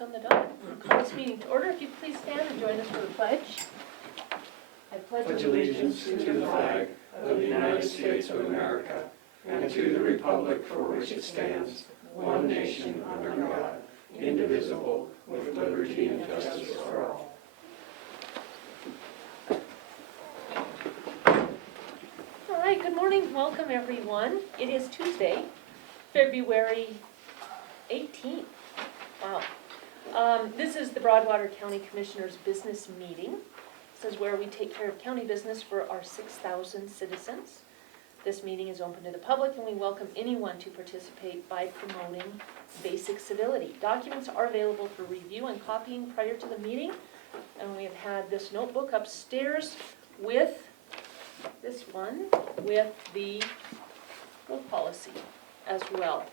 clock on the dot. Call this meeting to order. If you please stand and join us for the pledge. I Pledge allegiance to the flag of the United States of America and to the republic for which it stands, one nation under God, indivisible, with liberty and justice for all. All right, good morning. Welcome, everyone. It is Tuesday, February 18th. Wow. This is the Broadwater County Commissioners' business meeting. This is where we take care of county business for our 6,000 citizens. This meeting is open to the public and we welcome anyone to participate by promoting basic civility. Documents are available for review and copying prior to the meeting. And we have had this notebook upstairs with this one, with the school policy as well.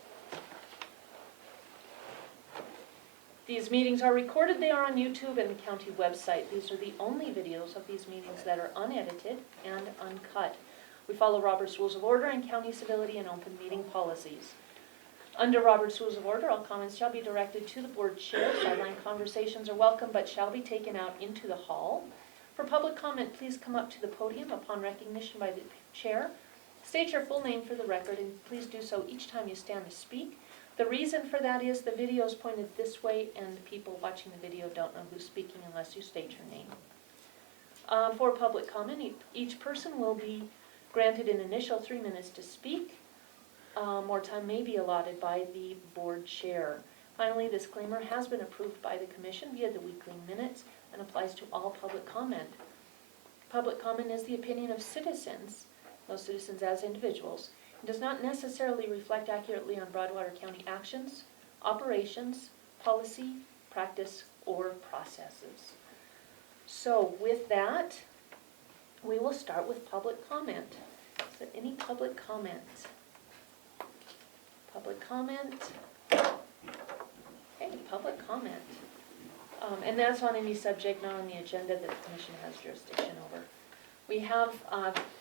These meetings are recorded. They are on YouTube and the county website. These are the only videos of these meetings that are unedited and uncut. We follow Robert's Rules of Order and county civility and open meeting policies. Under Robert's Rules of Order, all comments shall be directed to the board chair. Sideline conversations are welcome but shall be taken out into the hall. For public comment, please come up to the podium upon recognition by the chair. State your full name for the record and please do so each time you stand to speak. The reason for that is the video is pointed this way and the people watching the video don't know who's speaking unless you state your name. For public comment, each person will be granted an initial 3 minutes to speak. More time may be allotted by the board chair. Finally, this disclaimer has been approved by the commission via the weekly minutes and applies to all public comment. Public comment is the opinion of citizens, those citizens as individuals. It does not necessarily reflect accurately on Broadwater County actions, operations, policy, practice, or processes. So with that, we will start with public comment. Is there any public comment? Public comment? Okay, public comment. And that's on any subject not on the agenda that the commission has jurisdiction over. We have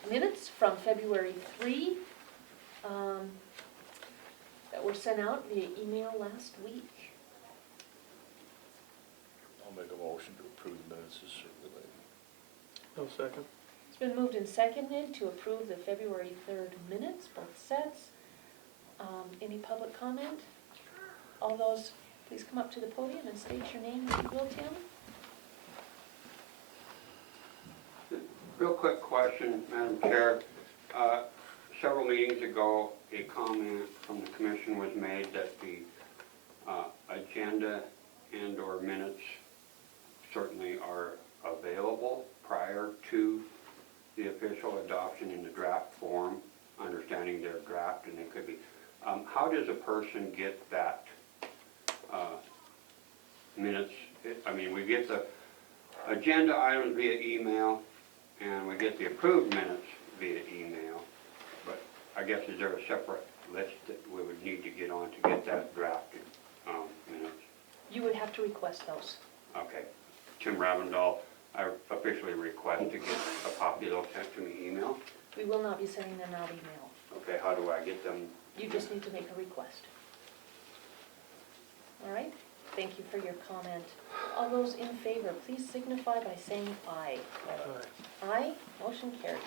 minutes from February 3 that were sent out via email last week. I'll make a motion to approve the minutes as circulated. No second. It's been moved and seconded to approve the February 3rd minutes, both sets. Any public comment? All those, please come up to the podium and state your name if you will, Tim. Real quick question, Madam Chair. Several meetings ago, a comment from the commission was made that the agenda and or minutes certainly are available prior to the official adoption in the draft form, understanding they're draft and they could be. How does a person get that minutes? I mean, we get the agenda items via email and we get the approved minutes via email, but I guess is there a separate list that we would need to get on to get that drafted minutes? You would have to request those. Okay. Tim Ravendall, I officially request to get a copy of those sent to me email. We will not be sending them out email. Okay, how do I get them? You just need to make a request. All right? Thank you for your comment. All those in favor, please signify by saying aye. Aye. Aye, motion carries.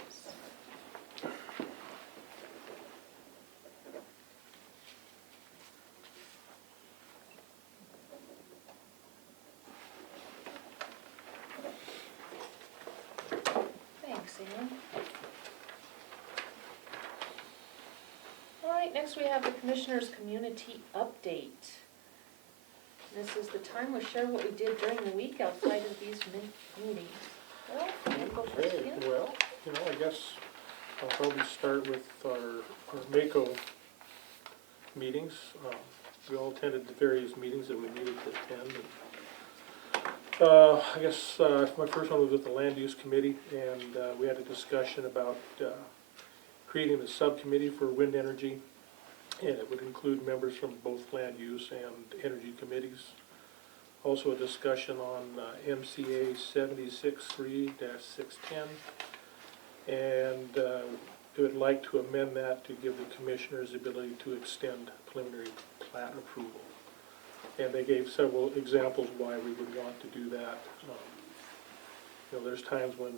Thanks, Ann. All right, next we have the Commissioner's Community Update. This is the time we share what we did during the week outside of these meetings. Well, you go first Okay, again. well, I guess I'll probably start with our MACO meetings. We all attended the various meetings that we needed to attend. And, I guess my first one was with the Land Use Committee, and we had a discussion about creating a subcommittee for wind energy, and it would include members from both land use and energy committees. Also a discussion on MCA 76.3-610, and we would like to amend that to give the commissioners the ability to extend preliminary plat approval. And they gave several examples why we would want to do that. You know, there's times when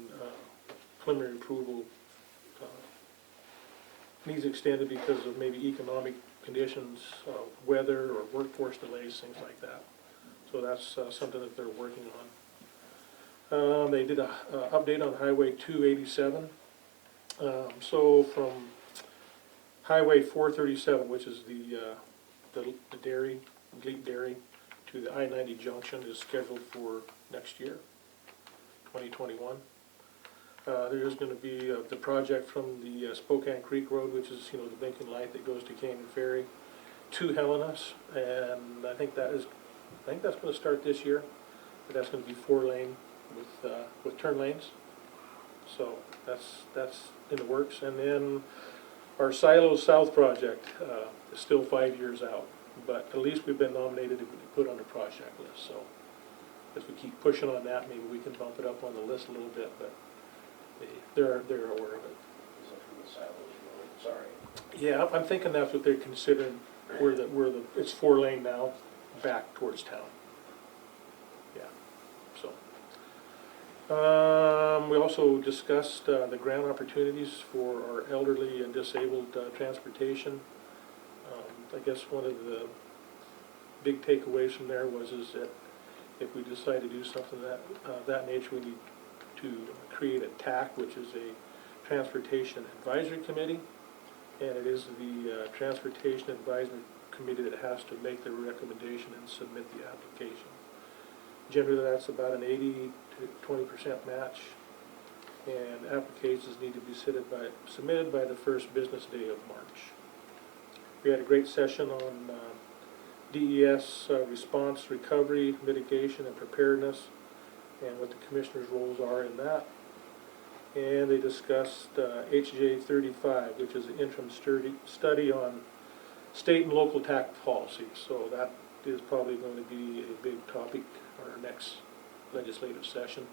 preliminary approval needs extended because of maybe economic conditions, weather, or workforce delays, things like that. So that's something that they're working on. They did a update on Highway 287. So from Highway 437, which is the dairy, Gleet Dairy, to the I-90 junction, is scheduled for next year, 2021. There's going to be the project from the Spokane Creek Road, which is, you know, the blinking light that goes to Canyon Ferry, to Helena's, and I think that's going to start this year. But that's going to be 4-lane with turn lanes. So that's in the works. And then our Silos South project is still 5 years out, but at least we've been nominated to be put on the project list. So if we keep pushing on that, maybe we can bump it up on the list a little bit. But they're aware of it. Is that from the Silos Road? Sorry. Yeah, I'm thinking that's what they're considering. Where it's 4-lane now, back towards town. Yeah. So we also discussed the grant opportunities for our elderly and disabled transportation. I guess one of the big takeaways from there is that if we decide to do something that nature, we need to create a TAC, which is a Transportation Advisory Committee, and it is the Transportation Advisory Committee that has to make the recommendation and submit the application. Generally, that's about an 80 to 20% match, and applications need to be submitted by the first business day of March. We had a great session on DES response, recovery, mitigation, and preparedness, and what the commissioners' roles are in that. And they discussed HJ 35, which is an interim study on state and local tax policy. So that is probably going to be a big topic on our next legislative session.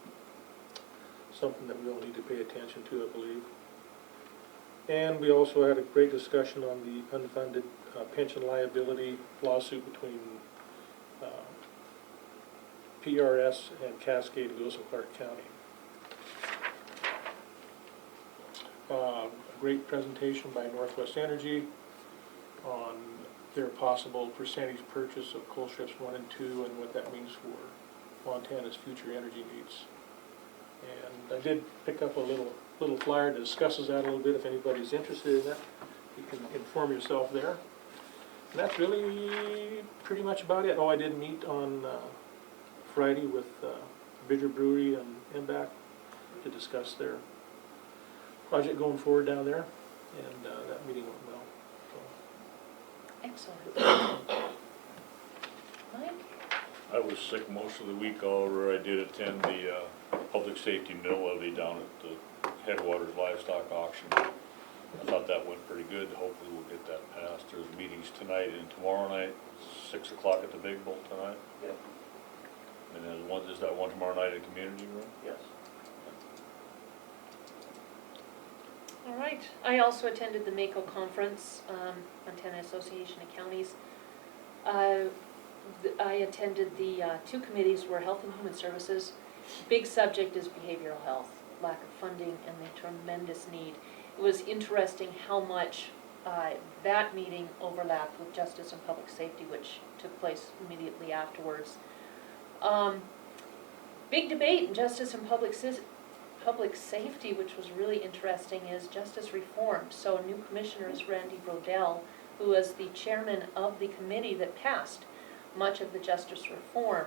Something that we all need to pay attention to, I believe. And we also had a great discussion on the unfunded pension liability lawsuit between PRS and Cascade, Lewis and Clark County. A great presentation by Northwest Energy on their possible percentage purchase of coal strips 1 and 2 and what that means for Montana's future energy needs. And I did pick up a little flyer that discusses that a little bit. If anybody's interested in that, you can inform yourself there. And that's really pretty much about it. Oh, I did meet on Friday with Bidger Brewery and MBAC to discuss their project going forward down there, and that meeting went well. So. Excellent. Mike? I was sick most of the week, however, I did attend the public safety mill levy down at the Headwaters Livestock Auction. I thought that went pretty good. Hopefully we'll get that passed. There's meetings tonight and tomorrow night, 6 o'clock at the Big Bull tonight. Yep. And then is that one tomorrow night in community room? Yes. All right. I also attended the MACO conference, Montana Association of Counties. I attended the 2 committees were Health and Human Services. Big subject is behavioral health, lack of funding, and the tremendous need. It was interesting how much that meeting overlapped with Justice and Public Safety, which took place immediately afterwards. Big debate in Justice and Public Safety, which was really interesting, is justice reform. So new commissioner is Randy Brodell, who was the chairman of the committee that passed much of the justice reform.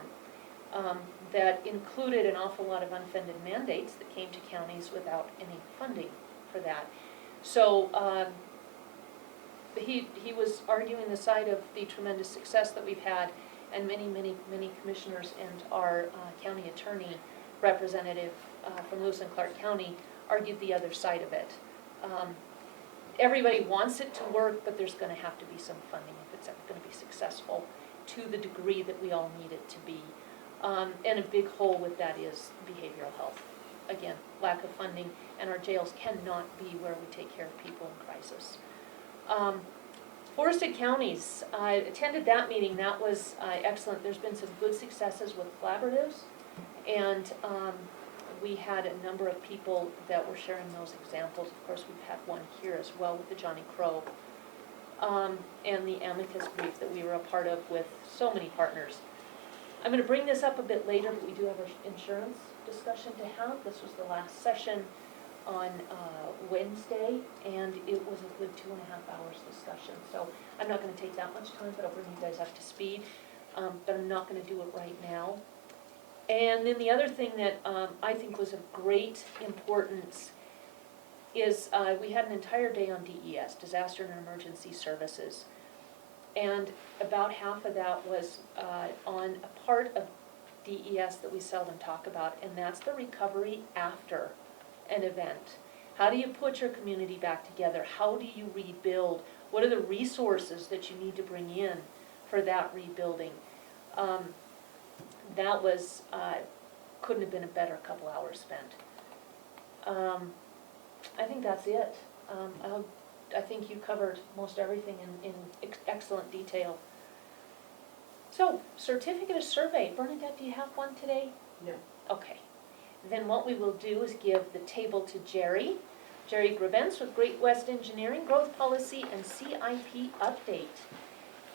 That included an awful lot of unfunded mandates that came to counties without any funding for that. So he was arguing the side of the tremendous success that we've had, and many commissioners and our county attorney representative from Lewis and Clark County argued the other side of it. Everybody wants it to work, but there's going to have to be some funding if it's ever going to be successful to the degree that we all need it to be. And a big hole with that is behavioral health. Again, lack of funding, and our jails cannot be where we take care of people in crisis. Forested Counties, I attended that meeting, that was excellent. There's been some good successes with collaboratives, and we had a number of people that were sharing those examples. Of course, we've had one here as well with the Johnny Crow, and the amicus brief that we were a part of with so many partners. I'm going to bring this up a bit later, but we do have our insurance discussion to have. This was the last session on Wednesday, and it was a good 2.5 hours discussion. So I'm not going to take that much time, but I'll bring you guys up to speed. But I'm not going to do it right now. And then the other thing that I think was of great importance is we had an entire day on DES, Disaster and Emergency Services. And about half of that was on a part of DES that we seldom talk about, and that's the recovery after an event. How do you put your community back together? How do you rebuild? What are the resources that you need to bring in for that rebuilding? That was, couldn't have been a better couple hours spent. I think that's it. I think you covered most everything in excellent detail. So, certificate of survey. Bernadette, do you have one today? No. Okay. Then what we will do is give the table to Jerry. Jerry Grabens with Great West Engineering, Growth Policy and CIP Update.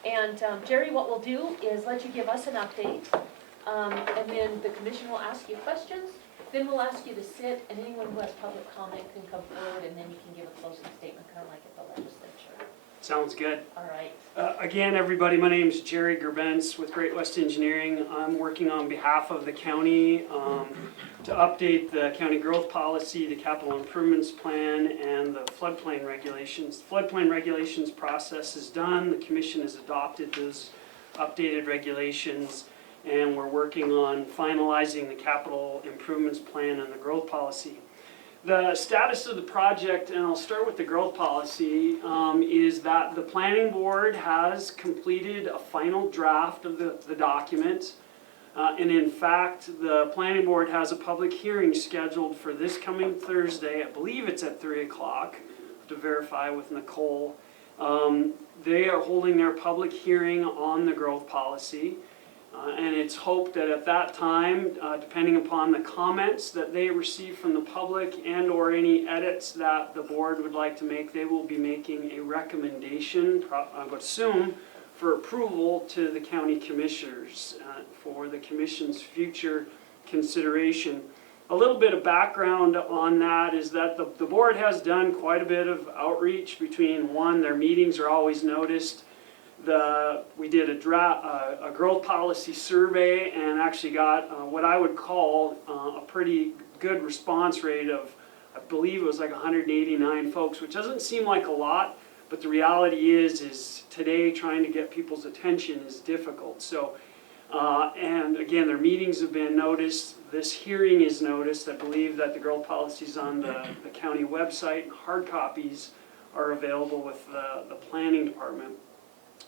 And Jerry, what we'll do is let you give us an update, and then the commission will ask you questions. Then we'll ask you to sit, and anyone who has public comment can come forward, and then you can give a closing statement, kind of like at the legislature. Sounds good. All right. Again, everybody, my name is Jerry Gerbentz with Great West Engineering. I'm working on behalf of the county to update the county growth policy, the capital improvements plan, and the floodplain regulations. The floodplain regulations process is done. The commission has adopted those updated regulations, and we're working on finalizing the capital improvements plan and the growth policy. The status of the project, and I'll start with the growth policy, is that the planning board has completed a final draft of the document. And in fact, the planning board has a public hearing scheduled for this coming Thursday. I believe it's at 3 o'clock, to verify with Nicole. They are holding their public hearing on the growth policy. And it's hoped that at that time, depending upon the comments that they receive from the public and or any edits that the board would like to make, they will be making a recommendation, I would assume, for approval to the county commissioners for the commission's future consideration. A little bit of background on that is that the board has done quite a bit of outreach between, one, their meetings are always noticed. We did a growth policy survey and actually got what I would call a pretty good response rate of, I believe it was like 189 folks, which doesn't seem like a lot, but the reality is today trying to get people's attention is difficult. So, and again, their meetings have been noticed. This hearing is noticed. I believe that the growth policy is on the county website. Hard copies are available with the planning department.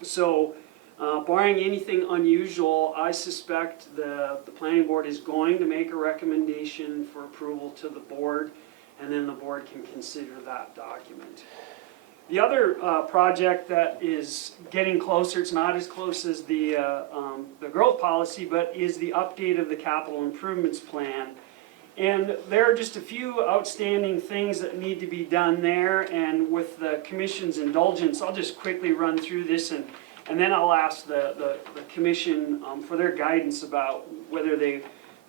So, barring anything unusual, I suspect the planning board is going to make a recommendation for approval to the board, and then the board can consider that document. The other project that is getting closer, it's not as close as the growth policy, but is the update of the capital improvements plan. And there are just a few outstanding things that need to be done there, and with the commission's indulgence, I'll just quickly run through this, and then I'll ask the commission for their guidance about whether they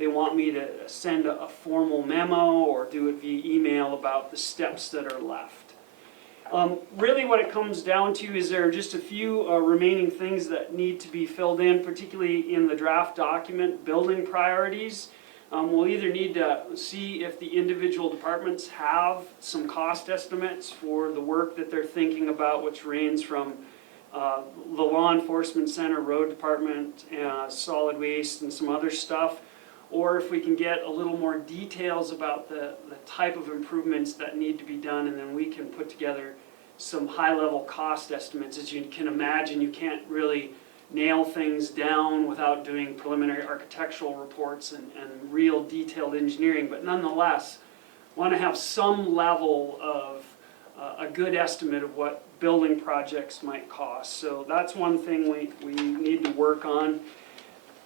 want me to send a formal memo or do it via email about the steps that are left. Really what it comes down to is there are just a few remaining things that need to be filled in, particularly in the draft document, building priorities. We'll either need to see if the individual departments have some cost estimates for the work that they're thinking about, which range from the law enforcement center, road department, solid waste, and some other stuff, or if we can get a little more details about the type of improvements that need to be done, and then we can put together some high-level cost estimates. As you can imagine, you can't really nail things down without doing preliminary architectural reports and real detailed engineering, but nonetheless want to have some level of a good estimate of what building projects might cost. So that's one thing we need to work on.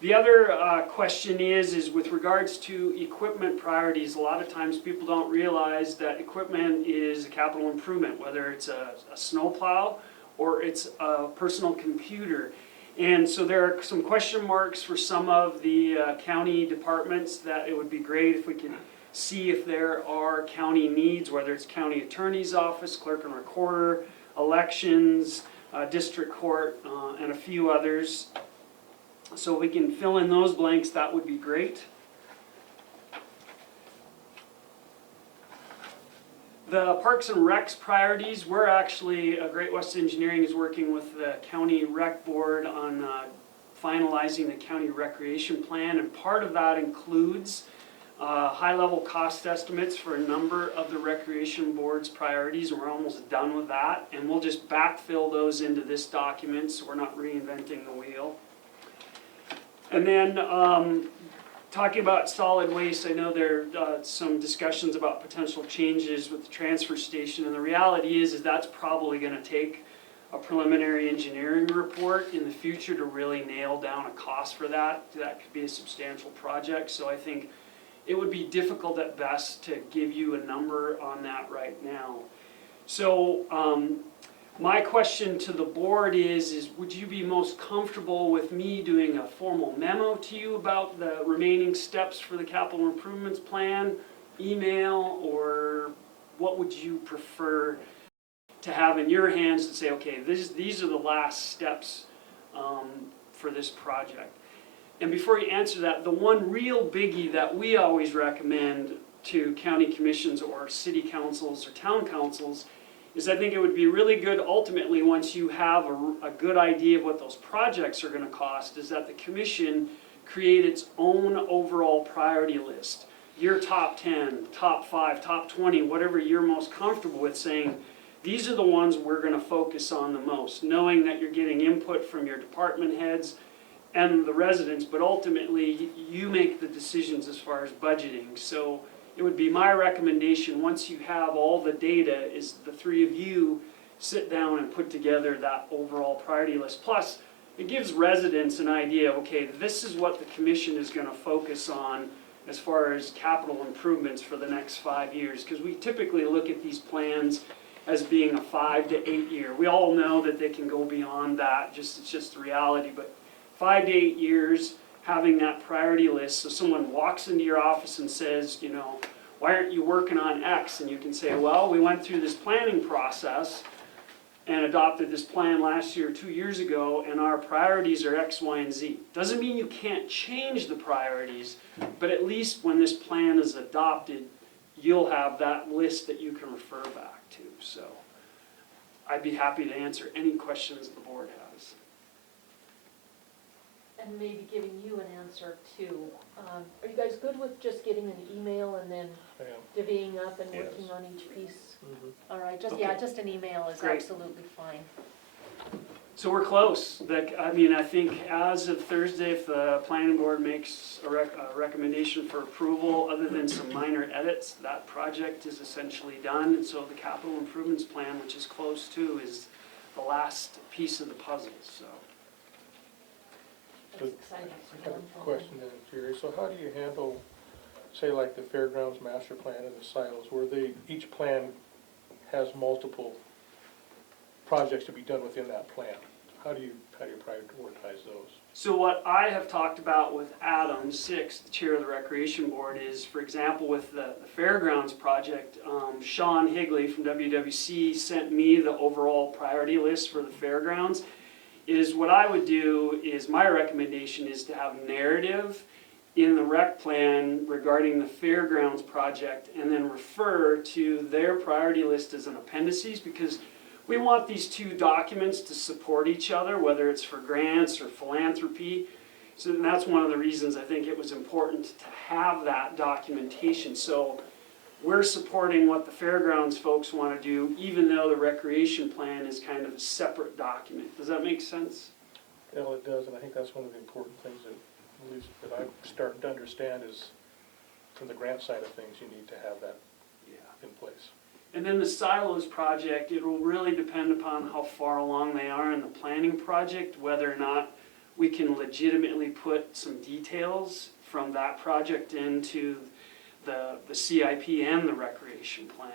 The other question is with regards to equipment priorities. A lot of times people don't realize that equipment is a capital improvement, whether it's a snowplow or it's a personal computer. And so there are some question marks for some of the county departments that it would be great if we could see if there are county needs, whether it's county attorney's office, clerk and recorder, elections, district court, and a few others. So if we can fill in those blanks, that would be great. The Parks and Recs priorities, we're actually, Great West Engineering is working with the County Rec Board on finalizing the county recreation plan, and part of that includes high-level cost estimates for a number of the recreation board's priorities, and we're almost done with that, and we'll just backfill those into this document so we're not reinventing the wheel. And then talking about solid waste, I know there are some discussions about potential changes with the transfer station, and the reality is that's probably going to take a preliminary engineering report in the future to really nail down a cost for that. That could be a substantial project, so I think it would be difficult at best to give you a number on that right now. So my question to the board is would you be most comfortable with me doing a formal memo to you about the remaining steps for the capital improvements plan, email, or what would you prefer to have in your hands to say, okay, these are the last steps for this project? And before you answer that, the one real biggie that we always recommend to county commissions or city councils or town councils is I think it would be really good ultimately once you have a good idea of what those projects are going to cost, is that the commission create its own overall priority list. Your top 10, top 5, top 20, whatever you're most comfortable with, saying these are the ones we're going to focus on the most, knowing that you're getting input from your department heads and the residents, but ultimately you make the decisions as far as budgeting. So it would be my recommendation, once you have all the data, is the three of you sit down and put together that overall priority list. Plus, it gives residents an idea of, okay, this is what the commission is going to focus on as far as capital improvements for the next 5 years. Because we typically look at these plans as being a 5 to 8 year. We all know that they can go beyond that, it's just the reality, but 5 to 8 years, having that priority list, so someone walks into your office and says, you know, why aren't you working on X? And you can say, well, we went through this planning process and adopted this plan last year or 2 years ago, and our priorities are X, Y, and Z. Doesn't mean you can't change the priorities, but at least when this plan is adopted, you'll have that list that you can refer back to. So I'd be happy to answer any questions the board has. And maybe giving you an answer too. Are you guys good with just getting an email and then I am. divvying up and Yes. working on each piece? Mhm. All right, just, Okay. yeah, just an email is Great. absolutely fine. So we're close. I think as of Thursday, if the planning board makes a recommendation for approval, other than some minor edits, that project is essentially done. And so the capital improvements plan, which is close too, is the last piece of the puzzle, so. That's exciting. I have a question then, Jerry. So how do you handle, say like the fairgrounds master plan and the silos, where each plan has multiple projects to be done within that plan? How do you prioritize those? So what I have talked about with Adam Six, the chair of the recreation board, is, for example, with the fairgrounds project, Sean Higley from WWC sent me the overall priority list for the fairgrounds. Is what I would do is, my recommendation is to have narrative in the rec plan regarding the fairgrounds project, and then refer to their priority list as an appendices, because we want these two documents to support each other, whether it's for grants or philanthropy. So that's one of the reasons I think it was important to have that documentation. So we're supporting what the fairgrounds folks want to do, even though the recreation plan is kind of a separate document. Does that make sense? Well, it does, and I think that's one of the important things that, at least that I'm starting to understand, is from the grant side of things, you need to have that Yeah. in place. And then the silos project, it will really depend upon how far along they are in the planning project, whether or not we can legitimately put some details from that project into the CIP and the recreation plan.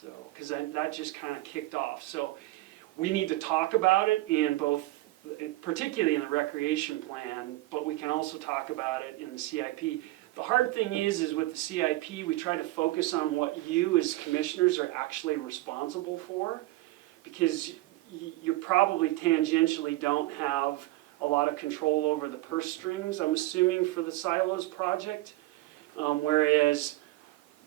So, because that just kind of kicked off. So we need to talk about it in both, particularly in the recreation plan, but we can also talk about it in the CIP. The hard thing is with the CIP, we try to focus on what you as commissioners are actually responsible for, because you probably tangentially don't have a lot of control over the purse strings, I'm assuming, for the silos project. Whereas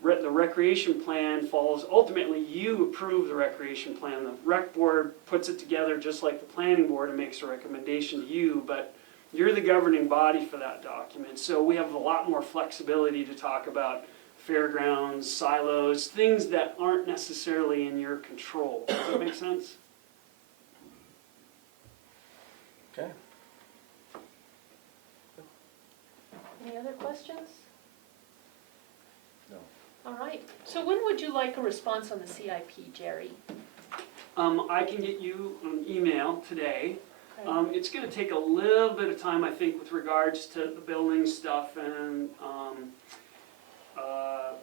the recreation plan falls, ultimately you approve the recreation plan. The rec board puts it together just like the planning board and makes a recommendation to you, but you're the governing body for that document. So we have a lot more flexibility to talk about fairgrounds, silos, things that aren't necessarily in your control. Does that make sense? Okay. Any other questions? No. All right, so when would you like a response on the CIP, Jerry? I can get you an email today. Okay. It's gonna take a little bit of time, I think, with regards to the building stuff and,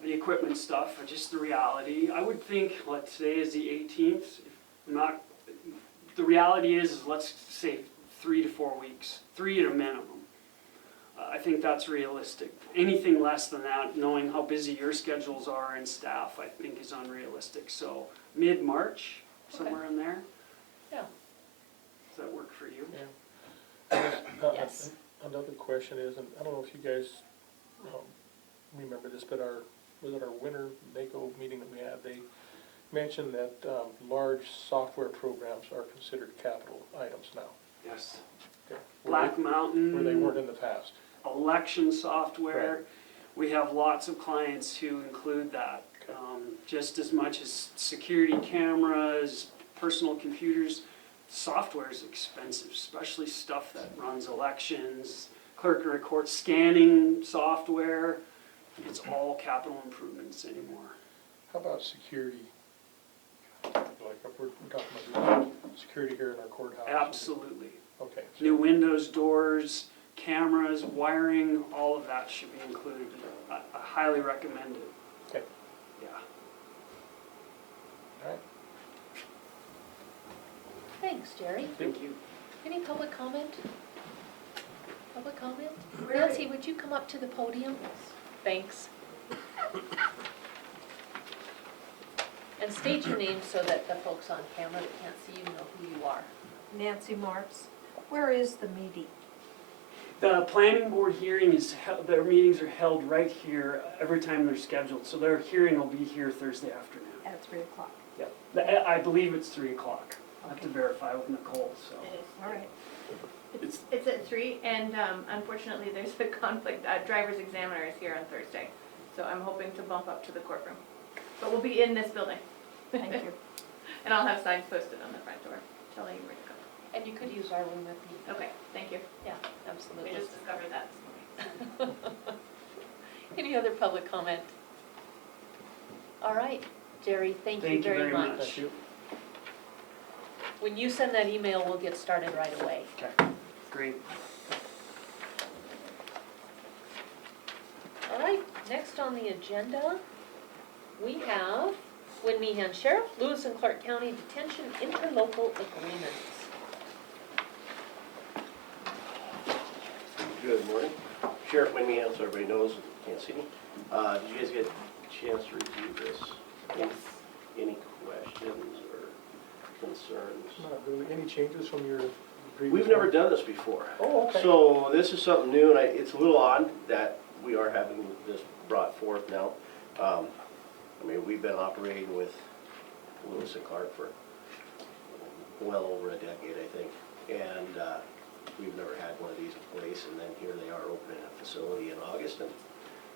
the equipment stuff, just the reality. I would think, today is the 18th, the reality is let's say 3 to 4 weeks, 3 at a minimum. I think that's realistic. Anything less than that, knowing how busy your schedules are and staff, I think is unrealistic. So mid-March, somewhere in there. Yeah. Does that work for you? Yes. Another question is, and I don't know if you guys remember this, but was it our winter NACO meeting that we had, they mentioned that large software programs are considered capital items now. Yes. Okay. Black Mountain. Where they weren't in the past. Election software. Right. We have lots of clients who include that. Okay. Just as much as security cameras, personal computers. Software is expensive, especially stuff that runs elections, clerk and record, scanning software. It's all capital improvements anymore. How about security? Like we're talking about security here in our courthouse. Absolutely. Okay. New windows, doors, cameras, wiring, all of that should be included. I highly recommend it. Okay. Yeah. All right. Thanks, Jerry. Thank you. Any public comment? Public comment? Nancy, would you come up to the podium? Thanks. And state your name so that the folks on camera that can't see you know who you are. Nancy Marks. Where is the meeting? The planning board hearing is, their meetings are held right here every time they're scheduled. So their hearing will be here Thursday afternoon. At 3 o'clock. Yep. I believe it's 3 o'clock. I have to verify with Nicole, so. It is. All right. It's at 3, and unfortunately, there's a conflict. Driver's examiner is here on Thursday, so I'm hoping to bump up to the courtroom. But we'll be in this building. Thank you. And I'll have signs posted on the front door telling you where to go. And you could use our room if you. Okay, thank you. Yeah, We absolutely. just discovered that this morning. Any other public comment? All right, Jerry, thank you very much. Thank you. When you send that email, we'll get started right away. Okay, great. All right, next on the agenda, we have Win Meehan Sheriff, Lewis and Clark County Detention Interlocal Agreements. Good morning. Sheriff Meridian, so everybody knows, can't see me. Did you guys get a chance to review this? Yes. Any questions or concerns? Not really. Any changes from your previous? We've never one? done this before. Oh, okay. So this is something new, and it's a little odd that we are having this brought forth now. I mean, we've been operating with Lewis and Clark for well over a decade, I think. And we've never had one of these in place, and then here they are opening a facility in August, and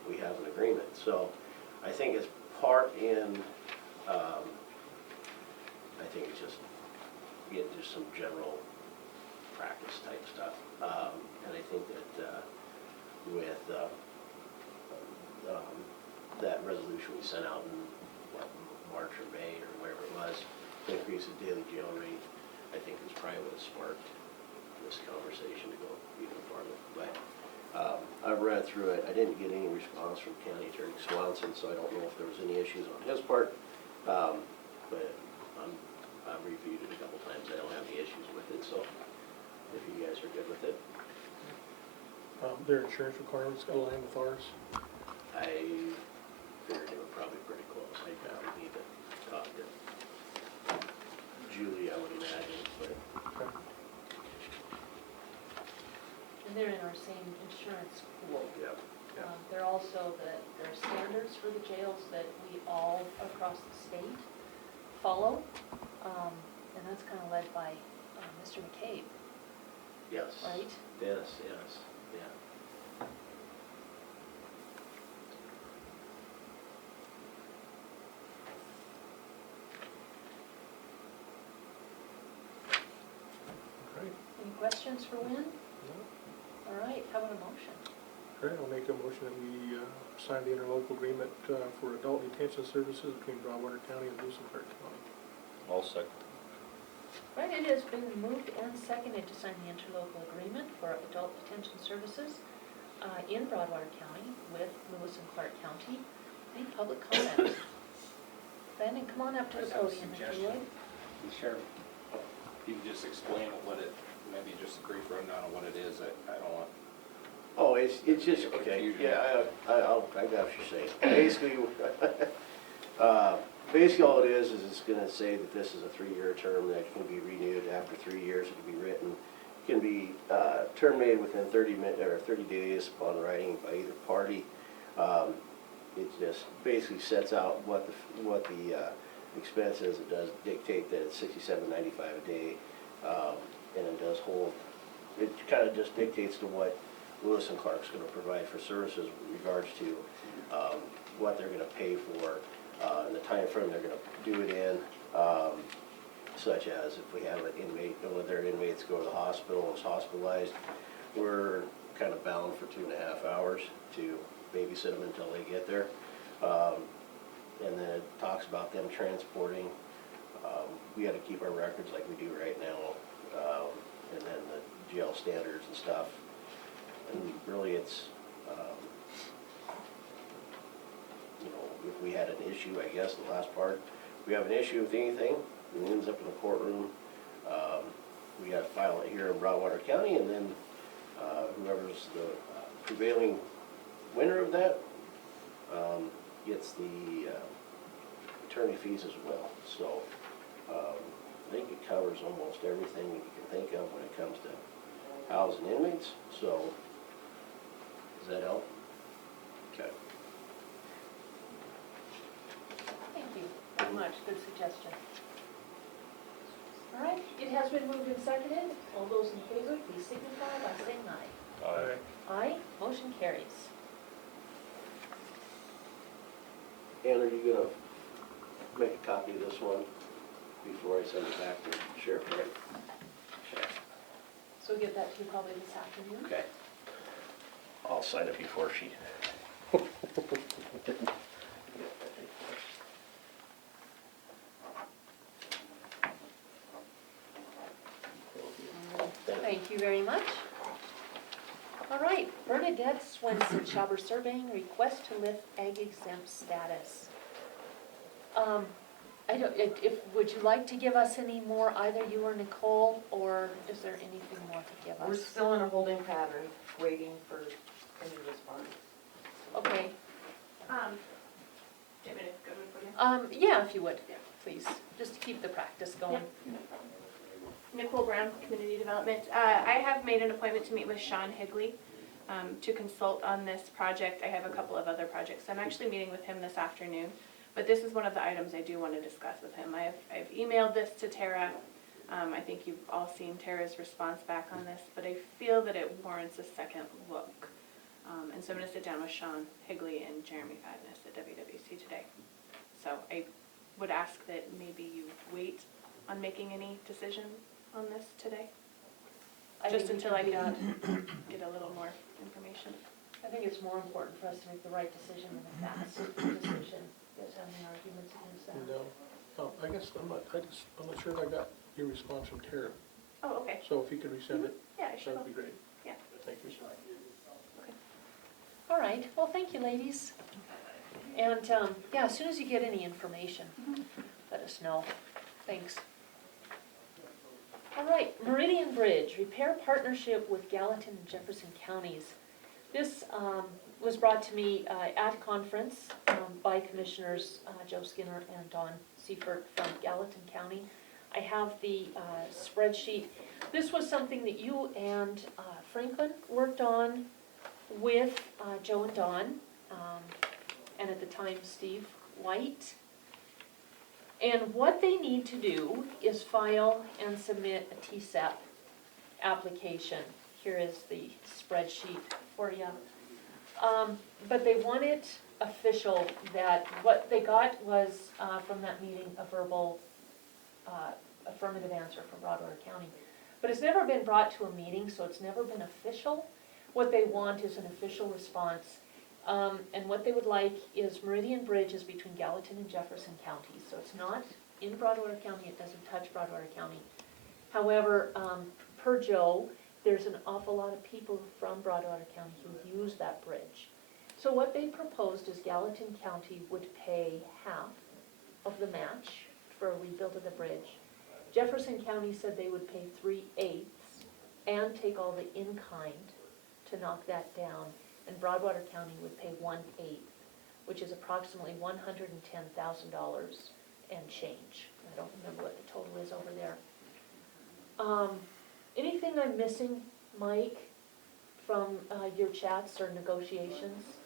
we have an agreement. So I think it's part in, I think it's just getting just some general practice type stuff. And I think that with that resolution we sent out in March or May increase the daily jail rate, I think is probably what sparked this conversation to go even farther. But I've read through it. I didn't get any response from County Attorney Swanson, so I don't know if there was any issues on his part. But I've reviewed it a couple times. I don't have any issues with it, so if you guys are good with it. Their insurance requirements align with ours. I figured they were probably pretty close. I probably need to talk to Julie, I would imagine, but Okay. And they're in our same insurance pool. yeah. They're also there are standards for the jails that we all across the state follow. And that's kind of led by Mr. McCabe, Yes. right? Yes, yeah. Great. Any questions for Wynn? No? All right, how about a motion? Great, I'll make a motion that we sign the interlocal agreement for adult detention services between Broadwater County and Lewis and Clark County. I'll second. Right, it has been moved and seconded to sign the interlocal agreement for adult detention services in Broadwater County with Lewis and Clark County. Any public comment? Brandon, come on up to I the just have a podium if you suggestion. would. The sheriff, you can just explain what it, maybe just a brief rundown of what it is. I don't want, Oh, it's just, Yeah, okay, confusion. yeah, I got what you're saying. Basically, basically all it is it's gonna say that this is a 3-year term that can be renewed after 3 years. It can be written, can be terminated within 30 days upon writing by either party. It just basically sets out what the expense is. It does dictate that it's $67.95 a day, and it does hold. It kind of just dictates to what Lewis and Clark's going to provide for services with regards to what they're going to pay for and the time frame they're going to do it in, such as if we have an inmate, one of their inmates go to the hospital and is hospitalized, we're kind of bound for 2.5 hours to babysit them until they get there. And then it talks about them transporting. We got to keep our records like we do right now, and then the jail standards and stuff. And really it's, you know, if we had an issue, I guess, the last part, if we have an issue with anything, it ends up in the courtroom, we gotta file it here in Broadwater County, and then whoever's the prevailing winner of that gets the attorney fees as well. So I think it covers almost everything you can think of when it comes to housing inmates. So does that help? Okay. Thank you very much, good suggestion. All right, it has been moved and seconded. All those in favor, please signify by saying aye. Aye. Aye, motion carries. Ann, are you gonna make a copy of this one before I send it back to Sheriff? Okay. So we'll get that to you probably this afternoon. Okay. I'll sign it before she. Thank you very much. All right, Bernadette Swenson, Schaber Surveying, request to lift ag exempt status. I don't, would you like to give us any more, either you or Nicole, or is there anything more to give We're us? still in a holding pattern, waiting for any response. Okay, Do you want me to go to the podium? yeah, if you would, please, just to keep the practice going. Nicole Brown, Community Development. I have made an appointment to meet with Sean Higley to consult on this project. I have a couple of other projects. I'm actually meeting with him this afternoon, but this is one of the items I do want to discuss with him. I've emailed this to Tara. I think you've all seen Tara's response back on this, but I feel that it warrants a second look. And so I'm going to sit down with Sean Higley and Jeremy Fadness at WWC today. So I would ask that maybe you wait on making any decision on this today, just until I can get a little more information. I think it's more important for us to make the right decision than a fast decision. You guys have any arguments against that? No, I guess I'm not sure if I got your response from Tara, Oh, okay. so if you could resend it, Yeah, I sure that'd will. be great. Yeah. Thank you. All right, well, thank you, ladies. And, yeah, as soon as you get any information, let us know. Thanks. All right, Meridian Bridge, repair partnership with Gallatin and Jefferson counties. This was brought to me at conference by Commissioners Joe Skinner and Don Seifert from Gallatin County. I have the spreadsheet. This was something that you and Franklin worked on with Joe and Don, and at the time Steve White. And what they need to do is file and submit a TSEP application. Here is the spreadsheet for you. But they want it official, that what they got was, from that meeting, a verbal affirmative answer from Broadwater County. But it's never been brought to a meeting, so it's never been official. What they want is an official response. And what they would like is Meridian Bridge is between Gallatin and Jefferson counties, so it's not in Broadwater County, it doesn't touch Broadwater County. However, per Joe, there's an awful lot of people from Broadwater County who use that bridge. So what they proposed is Gallatin County would pay half of the match for a rebuild of the bridge. Jefferson County said they would pay 3/8 and take all the in-kind to knock that down. And Broadwater County would pay 1/8, which is approximately $110,000 and change. I don't remember what the total is over there. Anything I'm missing, Mike, from your chats or negotiations?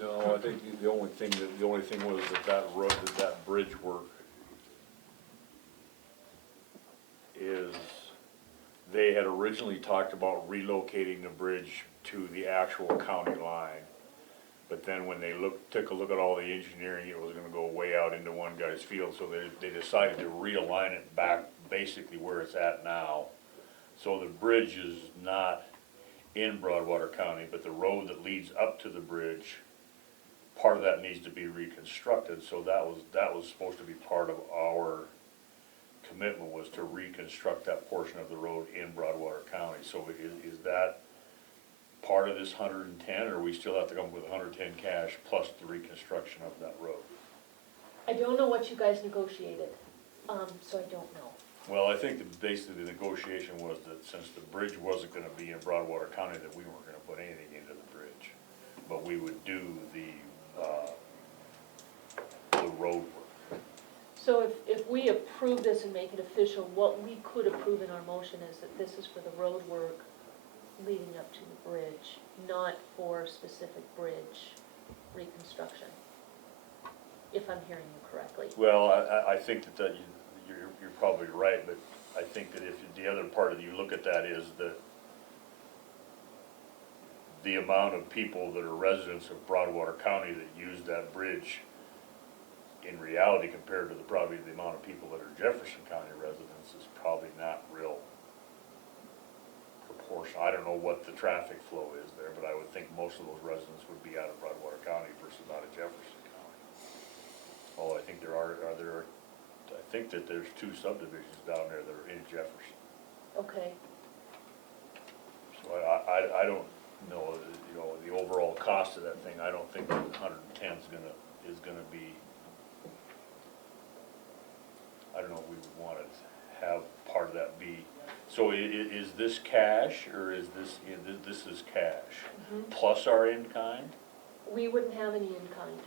No, I think the only thing was that road, that bridge work is, they had originally talked about relocating the bridge to the actual county line. But then when they took a look at all the engineering, it was gonna go way out into one guy's field, so they decided to realign it back basically where it's at now. So the bridge is not in Broadwater County, but the road that leads up to the bridge, part of that needs to be reconstructed, so that was supposed to be part of our commitment, was to reconstruct that portion of the road in Broadwater County. So is that part of this 110, or we still have to come up with 110 cash plus the reconstruction of that road? I don't know what you guys negotiated, so I don't know. Well, I think that basically the negotiation was that since the bridge wasn't gonna be in Broadwater County, that we weren't gonna put anything into the bridge. But we would do the road work. So if we approve this and make it official, what we could approve in our motion is that this is for the road work leading up to the bridge, not for specific bridge reconstruction, if I'm hearing you correctly. Well, I think that you're probably right, but I think that if the other part of you look at that is that the amount of people that are residents of Broadwater County that use that bridge, in reality compared to probably the amount of people that are Jefferson County residents, is probably not real proportion. I don't know what the traffic flow is there, but I would think most of those residents would be out of Broadwater County versus out of Jefferson County. Oh, I think I think that there's 2 subdivisions down there that are in Jefferson. Okay, So I don't know, the overall cost of that thing, I don't think that 110 is gonna be, I don't know if we would wanna have part of that be. So is this cash, or is this is cash plus our in-kind? we wouldn't have any in-kind.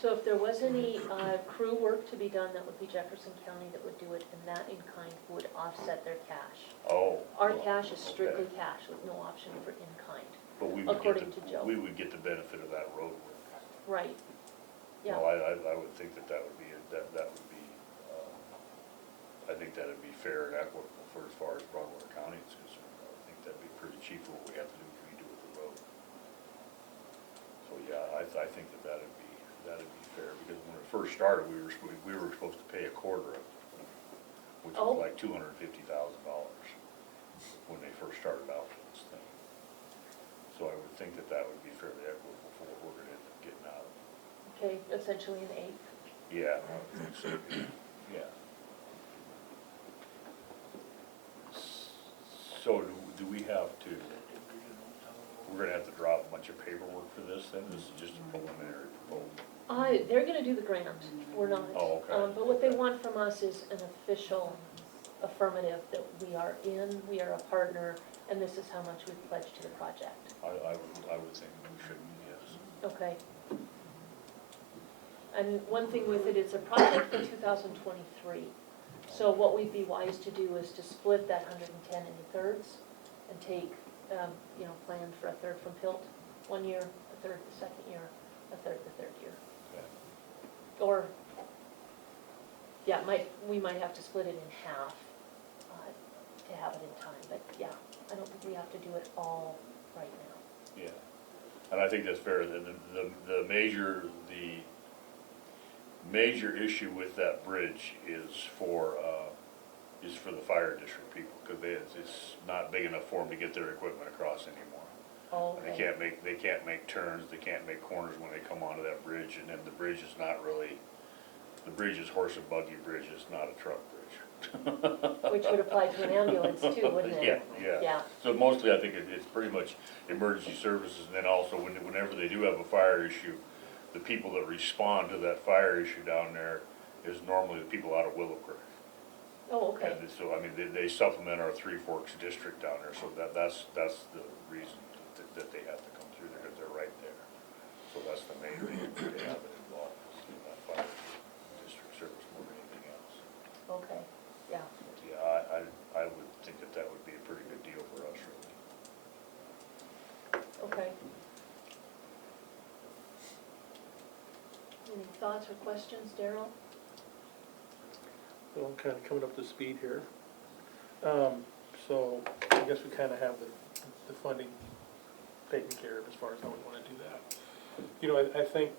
So if there was any crew work to be done, that would be Jefferson County that would do it, and that in-kind would offset their cash. Oh. Our cash is strictly Okay. cash with no option for in-kind. But we would according to Joe. we would get the benefit of that road work. Right. Yeah. Well, I would think that would be, I think that'd be fair and equitable for as far as Broadwater County is concerned. I think that'd be pretty cheap for what we have to do with the road. So, yeah, I think that'd be fair, because when it first started, we were supposed to pay a quarter of it, which Oh. was like $250,000 when they first started out with this thing. So I would think that would be fairly equitable for what we're gonna end up getting out of it. Okay, essentially an eighth. Yeah, I think so, yeah. So do we have to, we're gonna have to drop a bunch of paperwork for this then? This is just a preliminary proposal? They're gonna do the grant, we're not. Oh, okay. But what they want from us is an official affirmative that we are in, we are a partner, and this is how much we've pledged to the project. I would think we should, yes. Okay. And one thing with it, it's a project for 2023. So what we'd be wise to do is to split that 110 into thirds and take, plan for a third from PILT 1 year, a third the second year, a third the third year. Okay. Or, yeah, we might have to split it in half to have it in time, but yeah, I don't think we have to do it all right now. Yeah, and I think that's fair. The major issue with that bridge is for the fire district people, because it's not big enough for them to get their equipment across anymore. Oh, And they can't make turns, they can't make corners when they come onto that bridge, and then the bridge is not really, the bridge is horse and buggy bridge, it's not a truck bridge. Which would apply to an ambulance too, wouldn't it? Yeah. Yeah, So mostly I think it's pretty much emergency services, and then also whenever they do have a fire issue, the people that respond to that fire issue down there is normally the people out of Willow Creek. oh, okay, And so, I mean, they supplement our Three Forks district down there, so that's the reason that they have to come through there, because they're right there. So that's the main reason they have it involved, is that fire district service more than anything else. okay, yeah. But yeah, I would think that would be a pretty good deal for us, really. Okay. Any thoughts or questions, Daryl? Well, I'm kind of coming up to speed here. So I guess we kind of have the funding taken care of as far as how we want to do that. You know, I think,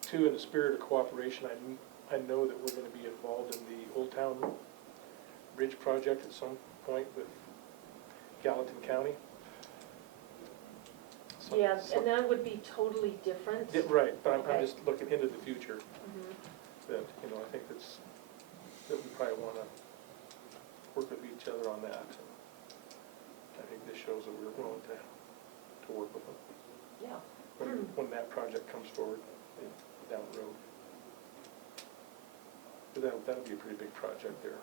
too, in the spirit of cooperation, I know that we're going to be involved in the Old Town Bridge project at some point with Gallatin County. So- Yeah, so- and that would be totally different. Yeah, right, but I'm Okay. just looking into the future, Mhm. that, I think that we probably want to work with each other on that. I think this shows that we're willing to work with them Yeah, when that project comes forward down the road. But that'll be a pretty big project there.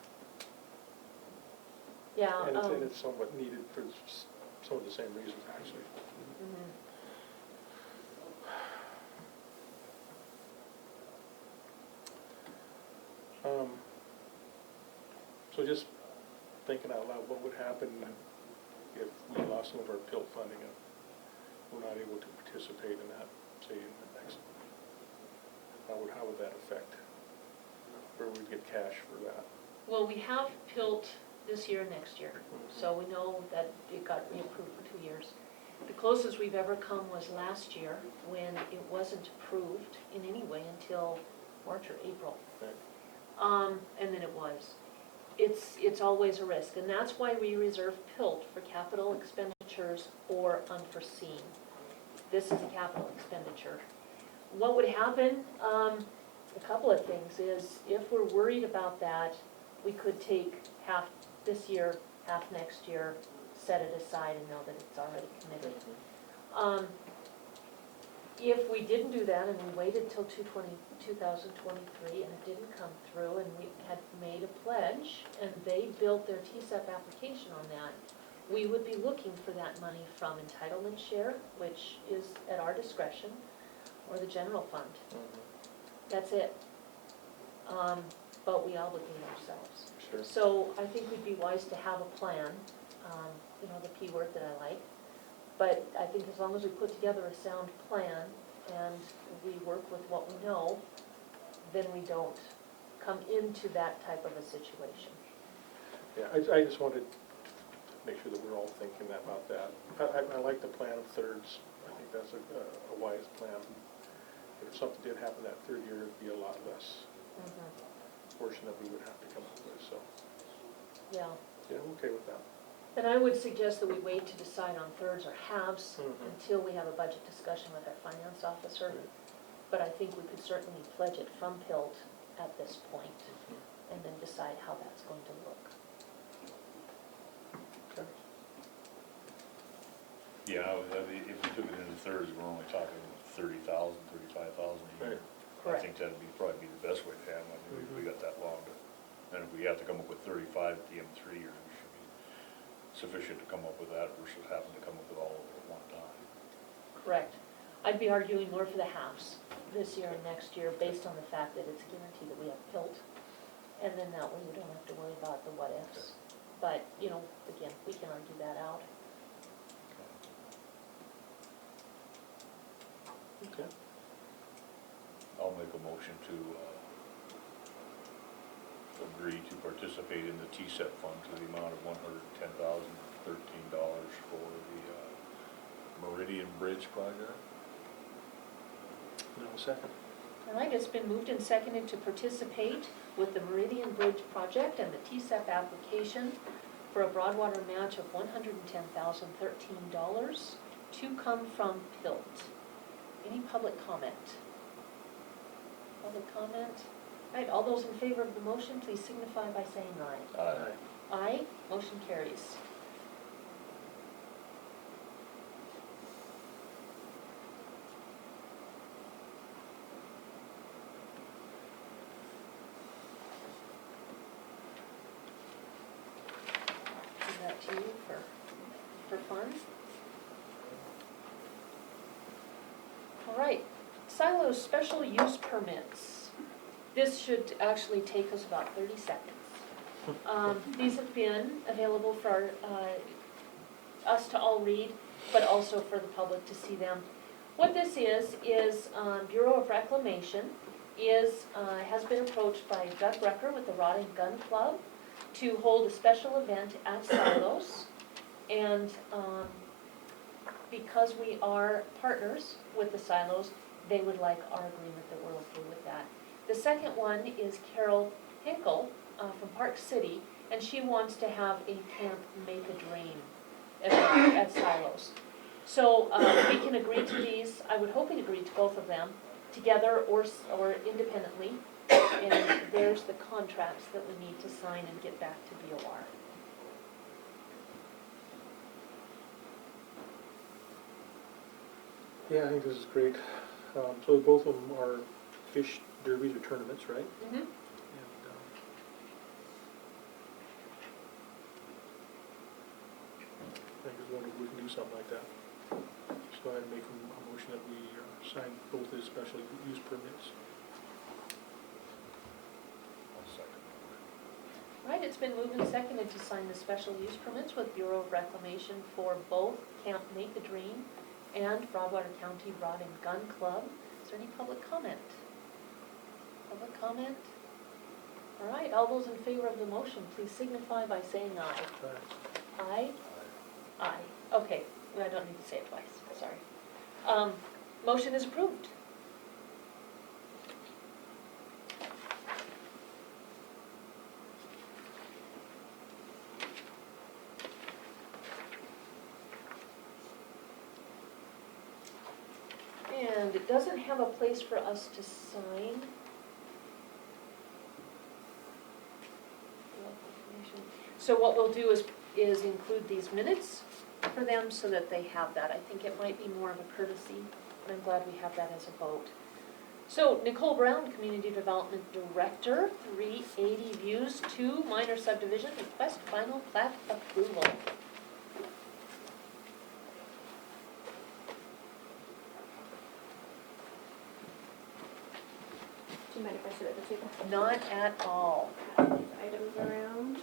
yeah. And it's somewhat needed for some of the same reasons, actually. Mhm. So just thinking out loud, what would happen if we lost some of our PILT funding and we're not able to participate in that, say, in the next, how would that affect, where we'd get cash for that? Well, we have PILT this year and next year, so we know that it got reapproved for 2 years. The closest we've ever come was last year, when it wasn't approved in any way until March or April. Right. And then it was. It's always a risk, and that's why we reserve PILT for capital expenditures or unforeseen. This is a capital expenditure. What would happen, a couple of things, is if we're worried about that, we could take half this year, half next year, set it aside and know that it's already committed. If we didn't do that and we waited till 2023 and it didn't come through and we had made a pledge and they built their TSEP application on that, we would be looking for that money from entitlement share, which is at our discretion, or the general fund. That's it. But we obligate ourselves. Sure. So I think we'd be wise to have a plan, the P word that I like. But I think as long as we put together a sound plan and we work with what we know, then we don't come into that type of a situation. Yeah, I just wanted to make sure that we're all thinking about that. I like the plan of thirds. I think that's a wise plan. If something did happen that third year, it'd be a lot less portion that we would have to come up with, so, Yeah. yeah, I'm okay with that. And I would suggest that we wait to decide on thirds or halves Mhm. until we have a budget discussion with our finance officer. but I think we could certainly pledge it from PILT at this point, and then decide how that's going to look. Yeah, if we took it into thirds, we're only talking 30,000, 35,000 a year. I Correct. think that'd probably be the best way to handle it, if we got that long to, and if we have to come up with 35 at the end of 3 years, we should be sufficient to come up with that versus having to come up with all of it at one time. Correct. I'd be arguing more for the halves this year and next year, based on the fact that it's guaranteed that we have PILT, and then that way we don't have to worry about the what ifs. But, you know, again, we can argue that out. Okay. I'll make a motion to agree to participate in the TSEP fund to the amount of $110,013 for the Meridian Bridge project. No, second. All right, it's been moved and seconded to participate with the Meridian Bridge project and the TSEP application for a Broadwater match of $110,013 to come from PILT. Any public comment? Public comment? All right, all those in favor of the motion, please signify by saying aye. Aye. Aye, motion carries. Is that to you for fun? All right, silos special use permits. This should actually take us about 30 seconds. These have been available for us to all read, but also for the public to see them. What this is Bureau of Reclamation has been approached by Doug Rucker with the Rod and Gun Club to hold a special event at Silos. And because we are partners with the Silos, they would like our agreement that we're okay with that. The second one is Carol Hinkle from Park City, and she wants to have a Camp Make a Dream event at Silos. So we can agree to these. I would hope we'd agree to both of them together or independently. And there's the contracts that we need to sign and get back to BOR. Yeah, I think this is great. So both of them are fish derbies or tournaments, right? Mm-hmm. And, I think it's wonderful we can do something like that. Just go ahead and make a motion that we sign both the special use permits. I'll second Right, it's been moved and seconded to sign the special use permits with Bureau of Reclamation for both Camp Make a Dream and Broadwater County Rod and Gun Club. Is there any public comment? Public comment? All right, all those in favor of the motion, please signify by saying aye. Aye? Aye. Okay, well, I don't need to say it twice, sorry. Motion is approved. And it doesn't have a place for us to sign. So what we'll do is include these minutes for them so that they have that. I think it might be more of a courtesy, but I'm glad we have that as a vote. So Nicole Brown, Community Development Director, 380 Views 2 minor subdivision, request final plat approval. Do you mind if I sit at the table? Not at all. Pass these items around.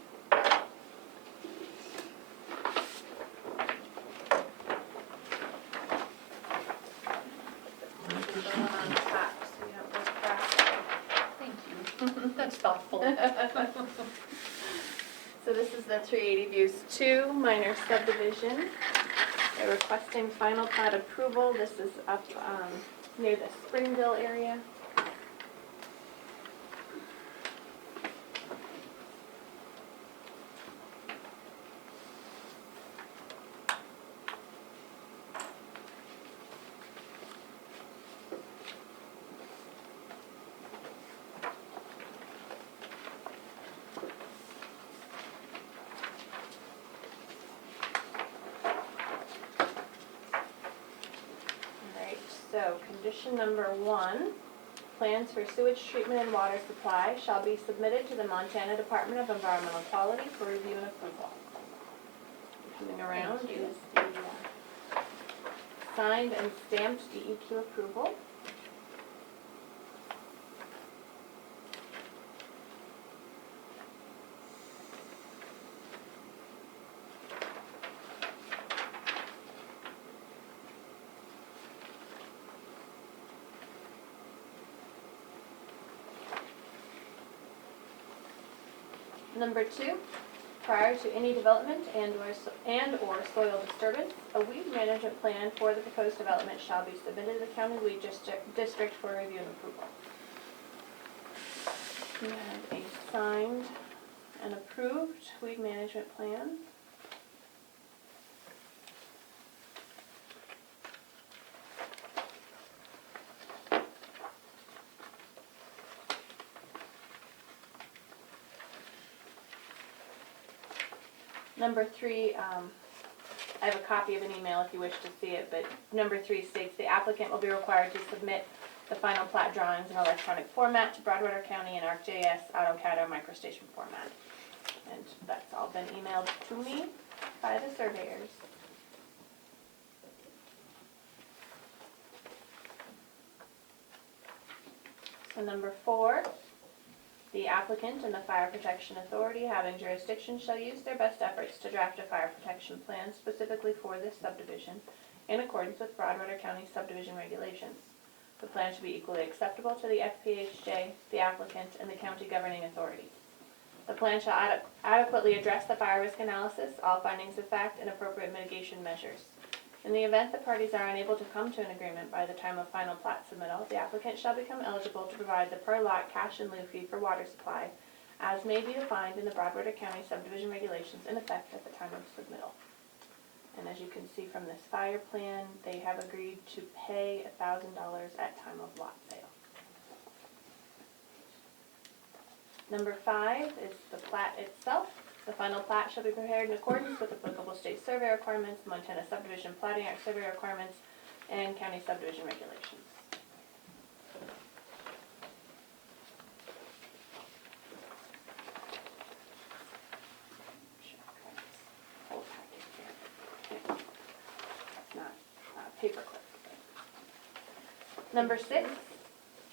This is the one on top, so you don't go crack. Thank you. That's thoughtful. So this is the 380 Views 2 minor subdivision. They're requesting final plat approval. This is up near the Springville area. So, condition number 1, plans for sewage treatment and water supply shall be submitted to the Montana Department of Environmental Quality for review and approval. Coming around is the signed and stamped DEQ approval. Number 2, prior to any development and/or soil disturbance, a weed management plan for the proposed development shall be submitted to the county weed district for review and approval. We have a signed and approved weed management plan. Number 3, I have a copy of an email if you wish to see it, but number 3 states the applicant will be required to submit the final plat drawings in electronic format to Broadwater County in ArcGIS, AutoCAD, or MicroStation format. And that's all been emailed to me by the surveyors. So number 4, the applicant and the Fire Protection Authority having jurisdiction shall use their best efforts to draft a fire protection plan specifically for this subdivision in accordance with Broadwater County subdivision regulations. The plan should be equally acceptable to the FPHJ, the applicant, and the county governing authorities. The plan shall adequately address the fire risk analysis, all findings of fact, and appropriate mitigation measures. In the event the parties are unable to come to an agreement by the time of final plat submittal, the applicant shall become eligible to provide the per lot cash in lieu fee for water supply, as may be defined in the Broadwater County subdivision regulations in effect at the time of submittal. And as you can see from this fire plan, they have agreed to pay $1,000 at time of lot sale. Number 5 is the plat itself. The final plat shall be prepared in accordance with applicable state survey requirements, Montana Subdivision Plating Act survey requirements, and county subdivision regulations. Whole packet here. It's not paperclip. Number 6.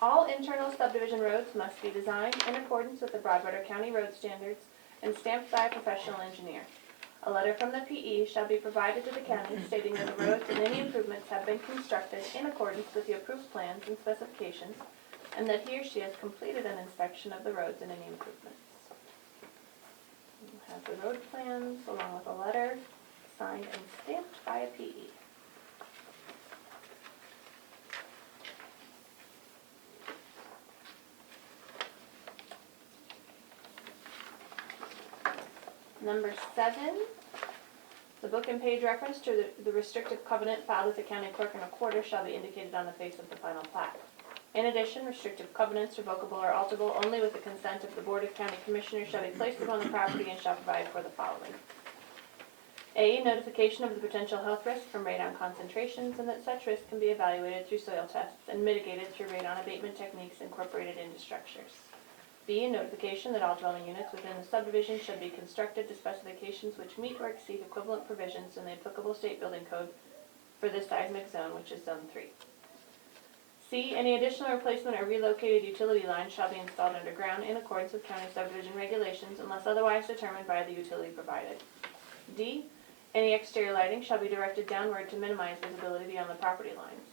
All internal subdivision roads must be designed in accordance with the Broadwater County road standards and stamped by a professional engineer. A letter from the PE shall be provided to the county stating that the roads and any improvements have been constructed in accordance with the approved plans and specifications, and that he or she has completed an inspection of the roads and any improvements. You have the road plans along with a letter signed and stamped by a PE. Number 7, the book and page reference to the restrictive covenant filed with the county clerk in a quarter shall be indicated on the face of the final plat. In addition, restrictive covenants, revocable or alterable only with the consent of the Board of County Commissioners, shall be placed upon the property and shall provide for the following. A, notification of the potential health risk from radon concentrations, and that such risk can be evaluated through soil tests and mitigated through radon abatement techniques incorporated into structures. B, notification that all dwelling units within the subdivision should be constructed to specifications which meet or exceed equivalent provisions in the applicable state building code for this seismic zone, which is Zone 3. C, any additional replacement or relocated utility lines shall be installed underground in accordance with county subdivision regulations unless otherwise determined by the utility provided. D, any exterior lighting shall be directed downward to minimize visibility beyond the property lines.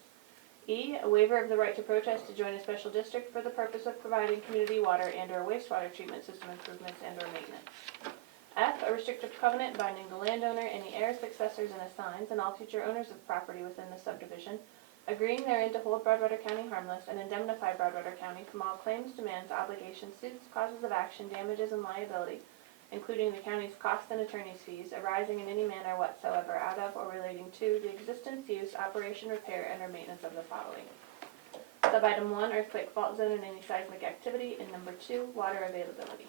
E, a waiver of the right to protest to join a special district for the purpose of providing community water and/or wastewater treatment system improvements and/or maintenance. F, a restrictive covenant binding the landowner, any heirs, successors, and assigns, and all future owners of property within the subdivision, agreeing therein to hold Broadwater County harmless and indemnify Broadwater County from all claims, demands, obligations, suits, causes of action, damages, and liability, including the county's costs and attorney's fees, arising in any manner whatsoever out of or relating to the existence, use, operation, repair, and or maintenance of the following. Sub-item 1, earthquake fault zone and any seismic activity, and number 2, water availability.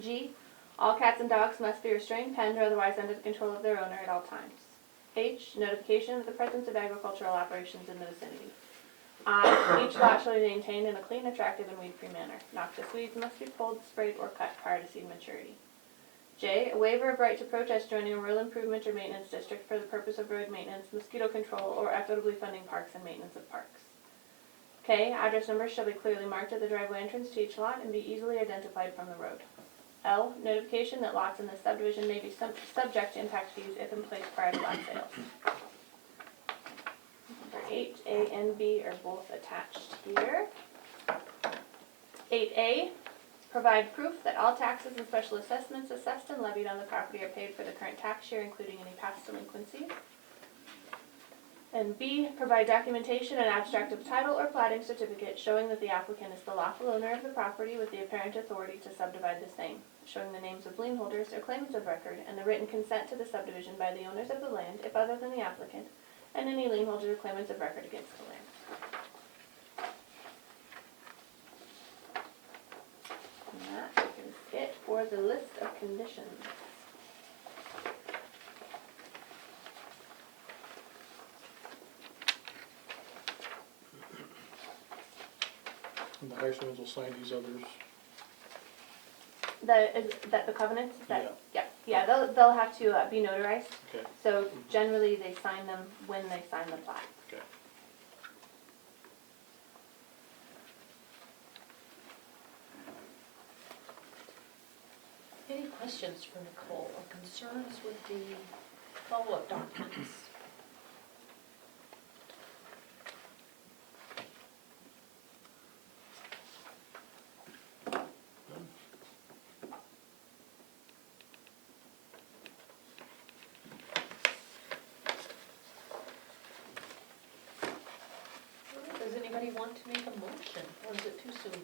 G, all cats and dogs must be restrained, penned, or otherwise under the control of their owner at all times. H, notification of the presence of agricultural operations in the vicinity. I, each lot shall be maintained in a clean, attractive, and weed-free manner. Noxious weeds must be pulled, sprayed, or cut prior to seed maturity. J, a waiver of right to protest joining a rural improvement or maintenance district for the purpose of road maintenance, mosquito control, or equitably funding parks and maintenance of parks. K, address numbers shall be clearly marked at the driveway entrance to each lot and be easily identified from the road. L, notification that lots in this subdivision may be subject to impact fees if in place prior to lot sales. Number 8, A and B are both attached here. 8A, provide proof that all taxes and special assessments assessed and levied on the property are paid for the current tax year, including any past delinquencies. And B, provide documentation and abstract of title or platting certificate showing that the applicant is the lawful owner of the property with the apparent authority to subdivide the same, showing the names of lien holders or claimants of record and the written consent to the subdivision by the owners of the land, if other than the applicant, and any lien holders or claimants of record against the land. And that is it for the list of conditions. And the Hirschmans will sign these others. That the covenants, yeah, they'll have to be notarized. Okay. So generally, they sign them when they sign the plat. Okay. Any questions for Nicole or concerns with the follow-up documents? Does anybody want to make a motion, or is it too soon?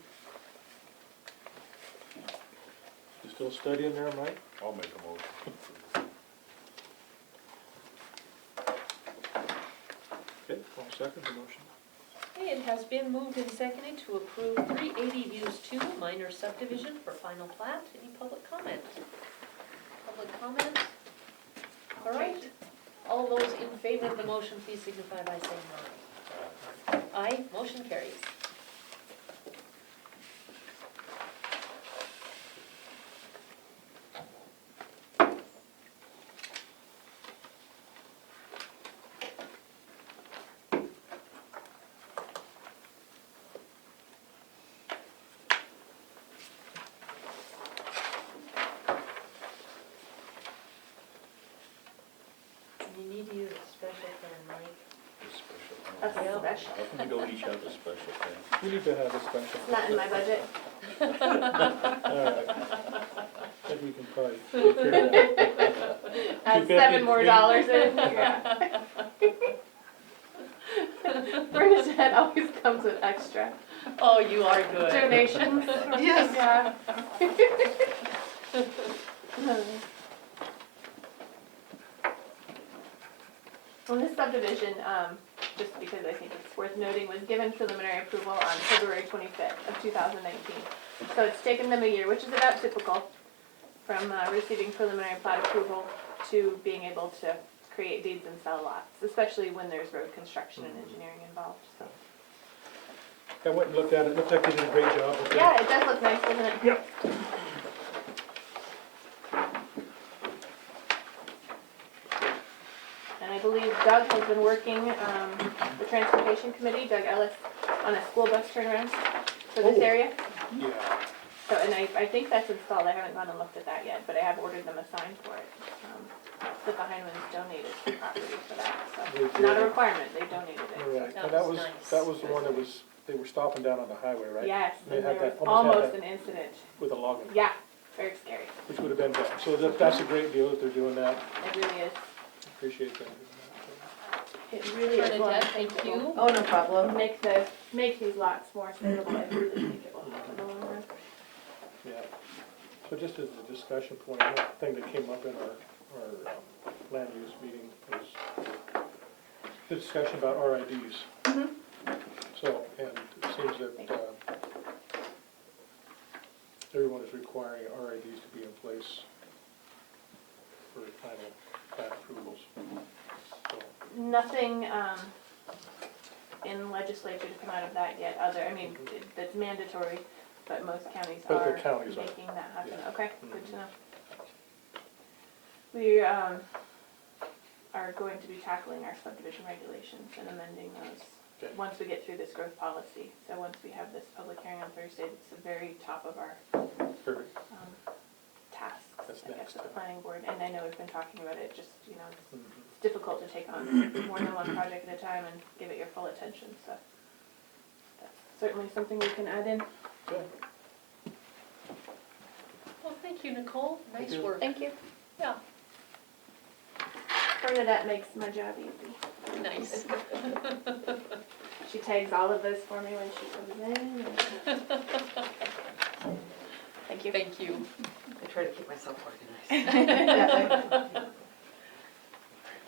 You still studying there, Mike? I'll make a motion. Okay, I'll second the motion. Okay, it has been moved and seconded to approve 380 Views 2 minor subdivision for final plat. Any public comment? Public comment? All right. All those in favor of the motion, please signify by saying aye. Aye, motion carries. You need to use a special pen, Mike. It's special. That's Yeah. special. How come we don't each have a special thing? We need to have a special. It's not in my budget. Alright. I think we can probably take care of that. Add $2.50 $7 more in. Yeah. Bernadette always comes with extra Oh, you are good. donations. Yes. Yeah. Well, this subdivision, just because I think it's worth noting, was given preliminary approval on February 25th of 2019. So it's taken them a year, which is about typical, from receiving preliminary plat approval to being able to create deeds and sell lots, especially when there's road construction and engineering involved, so. I went and looked at it, it looked like they did a great job with it. Yeah, it does look nice, doesn't it? Yep. And I believe Doug has been working, the transportation committee, Doug Ellis, on a school bus turnaround for this Oh. area. Yeah. So, and I think that's installed, I haven't gone and looked at that yet, but I have ordered them a sign for it. The Heinleins donated the property for that, so, They not a did. requirement, they donated it. Right, That and that was was, nice. that was the one that was, they were stopping down on the highway, right? Yes, They and had there was that- almost had almost that- an incident, With a log, yeah, very scary, which would have been bad. So that's a great deal that they're doing that. it really is, Appreciate them doing it really is. one of Bernadette, the things thank that will you. Oh, no problem. Make these lots more saleable, I really think it will help in the long run. that. Yeah. So just as a discussion point, one thing that came up in our land use meeting was the discussion about RIDs. Mhm. So, and it seems that everyone is requiring RIDs to be in place for final plat approvals. Nothing, in legislature to come out of that yet, that's mandatory, but most counties But the are counties are, making that happen, yeah. okay, good to know. We, are going to be tackling our subdivision regulations and amending those Okay. once we get through this growth policy. So once we have this public hearing on Thursday, it's the very top of our, Perfect. tasks, That's I guess, next, at the yeah. planning board. And I know we've been talking about it, just, it's Mhm. difficult to take on more than one project at a time and give it your full attention, so that's certainly something we can add in. Okay. Well, thank you, Nicole. Nice you. work. Thank you. Yeah, Bernadette makes my job easy. nice. She tags all of this for me when she comes in. Thank you. Thank you. I try to keep myself organized.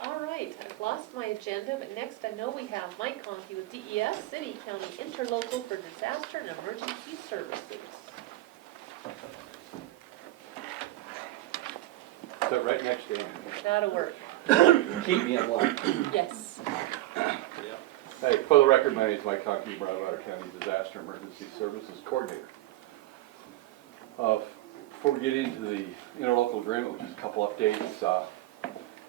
All right, I've lost my agenda, but next I know we have Mike Conkey with DES, City County Interlocal for Disaster and Emergency Services. Sit right next to him. That'll work. Keep me in line. Yes. Hey, for the record, my name is Mike Conkey, Broadwater County Disaster Emergency Services Coordinator. Before we get into the interlocal agreement, which is a couple updates,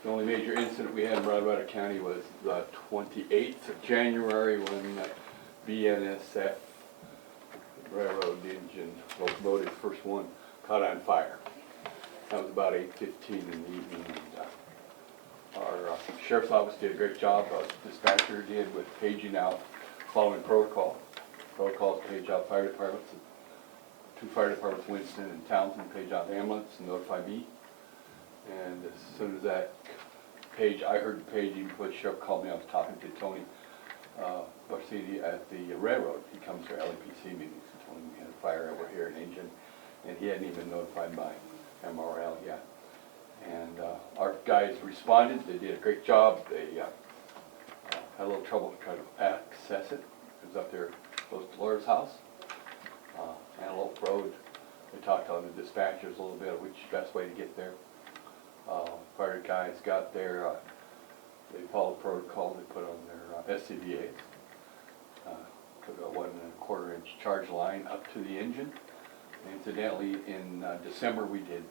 the only major incident we had in Broadwater County was the 28th of January when BNSF railroad engine locomotive, first one, caught on fire. That was about 8:15 in the evening. And, our sheriff's office did a great job, dispatcher did, with paging out, following protocol. Protocols page out fire departments, 2 fire departments, Winston and Townsend, page out ambulance and notify me. And as soon as that page, I heard the paging, the sheriff called me. I was talking to Tony Barsini at the railroad. He comes to our LAPC meetings. He told me we had a fire over here in engine, and he hadn't even notified my MRL yet. And our guys responded. They did a great job. They had a little trouble to try to access it. It was up there close to Laura's house, Antelope Road. They talked on the dispatchers a little bit of which best way to get there. Fire guys got there. They followed protocol. They put on their SCBA's. Took a 1 1/4 inch charge line up to the engine. Incidentally, in December, we did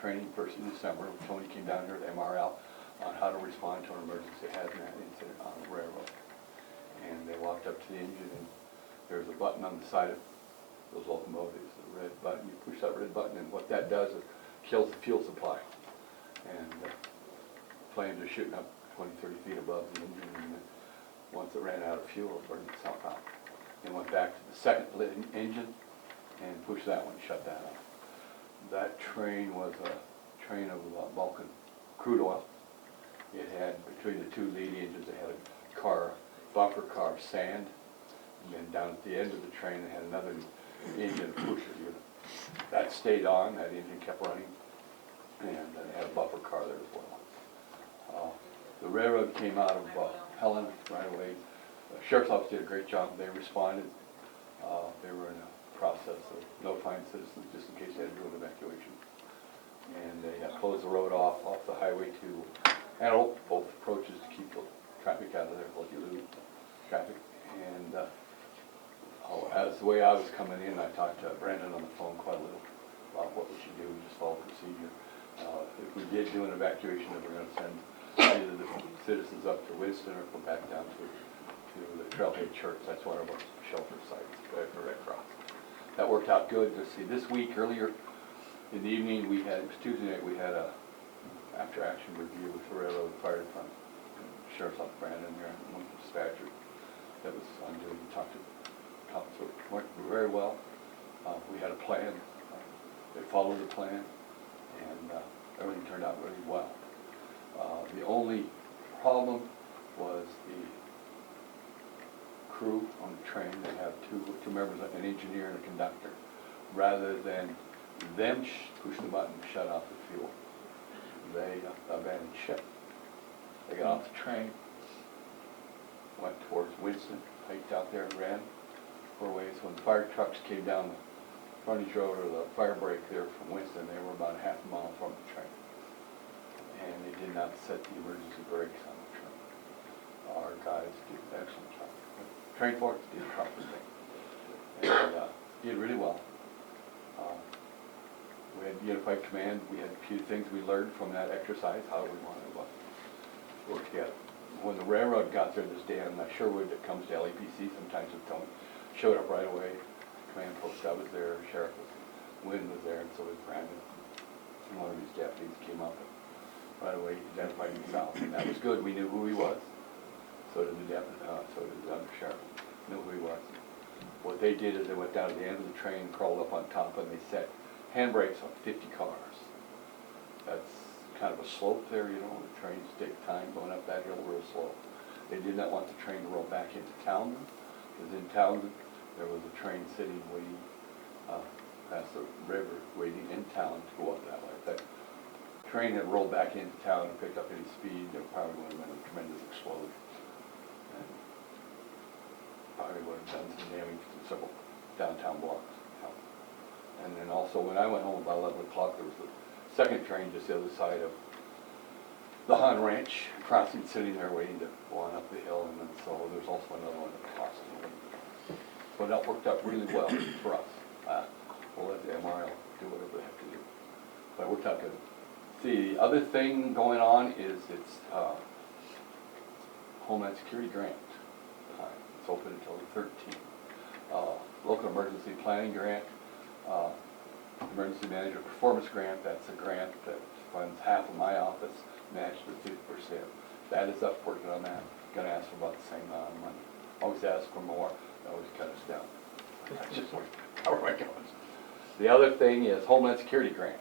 training, 1st of December. Tony came down here to MRL on how to respond to an emergency hazmat incident on the railroad. And they walked up to the engine, and there's a button on the side of those locomotives, the red button. You push that red button, and what that does is kills the fuel supply. And flames are shooting up 20, 30 feet above the engine, and then once it ran out of fuel, it burned itself out. They went back to the second lit engine and pushed that one, shut that off. That train was a train of Vulcan crude oil. It had, between the 2 lead engines, it had a car, bumper car of sand. And then down at the end of the train, it had another engine pusher unit. That stayed on, that engine kept running. And they had a buffer car there as well. The railroad came out of Helen right away. The sheriff's office did a great job. They responded. They were in a process of notifying citizens just in case they had to do an evacuation. And they closed the road off the highway to Antelope, both approaches to keep the traffic out of there, let you lose traffic. And as the way I was coming in, I talked to Brandon on the phone quite a little about what we should do, just follow procedure. If we did do an evacuation, then we're going to send either the citizens up to Winston or go back down to the Trailhead Church. That's one of our shelter sites for Red Cross. That worked out good. Let's see, this week, earlier in the evening, it was Tuesday night, we had a after-action review with the railroad fire department, Sheriff's Office Brandon there, and one dispatcher that was on duty. Talked to council. It went very well. We had a plan. They followed the plan, and everything turned out really well. The only problem was the crew on the train. They have two members, an engineer and a conductor. Rather than them push the button to shut off the fuel, they abandoned ship. They got off the train, went towards Winston, hiked out there and ran 4 ways. When the fire trucks came down the frontage road or the fire break there from Winston, they were about a half a mile from the train. And they did not set the emergency brakes on the train. our guys did an excellent job. Train force did the proper thing. And, did really well. We had unified command, we had a few things we learned from that exercise, how we wanted to work together. When the railroad got there this day, and Sherwood that comes to LEPC sometimes with Tony, showed up right away. Command post, I was there, Sheriff was, Wynn was there, and so was Brandon. And one of these deputies came up and right away identified himself, and that was good, we knew who he was. So did the deputy, so did the undersheriff, knew who he was. What they did is they went down to the end of the train, crawled up on top, and they set handbrakes on 50 cars. That's kind of a slope there, you know, the trains take time going up that hill real slow. They did not want the train to roll back into Townsend, because in Townsend, there was a train sitting waiting, past the river, waiting in town to go up that way. If that train had rolled back into town and picked up any speed, there probably would have been a tremendous explosion. And probably would have done some damage to several downtown blocks. And then also, when I went home about 11 o'clock, there was the second train just the other side of the Han Ranch, crossing, sitting there waiting to go on up the hill, and then so there's also another one that crossed. So that worked out really well for us. We'll let the MRL do whatever they have to do. But it worked out good. See, the other thing going on is it's Homeland Security grant time. It's open until the 13th. Local emergency planning grant, emergency manager performance grant, that's a grant that funds half of my office, matched with 50%. That is up, working on that. Gonna ask for about the same amount of money. Always ask for more, always cut us down. That's just how we're going. The other thing is Homeland Security grants.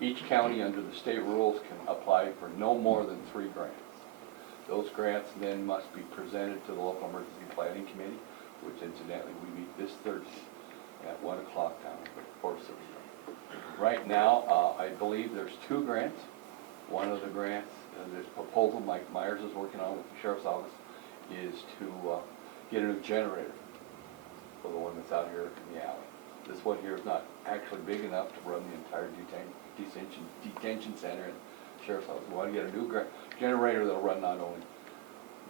Each county under the state rules can apply for no more than 3 grants. Those grants then must be presented to the local emergency planning committee, which incidentally we meet this Thursday at 1 o'clock down at the Forest Service. Right now, I believe there's 2 grants. One of the grants, this proposal Mike Myers is working on with the Sheriff's Office, is to get a new generator for the one that's out here in the alley. This one here is not actually big enough to run the entire detention center and Sheriff's Office. We want to get a new generator that'll run not only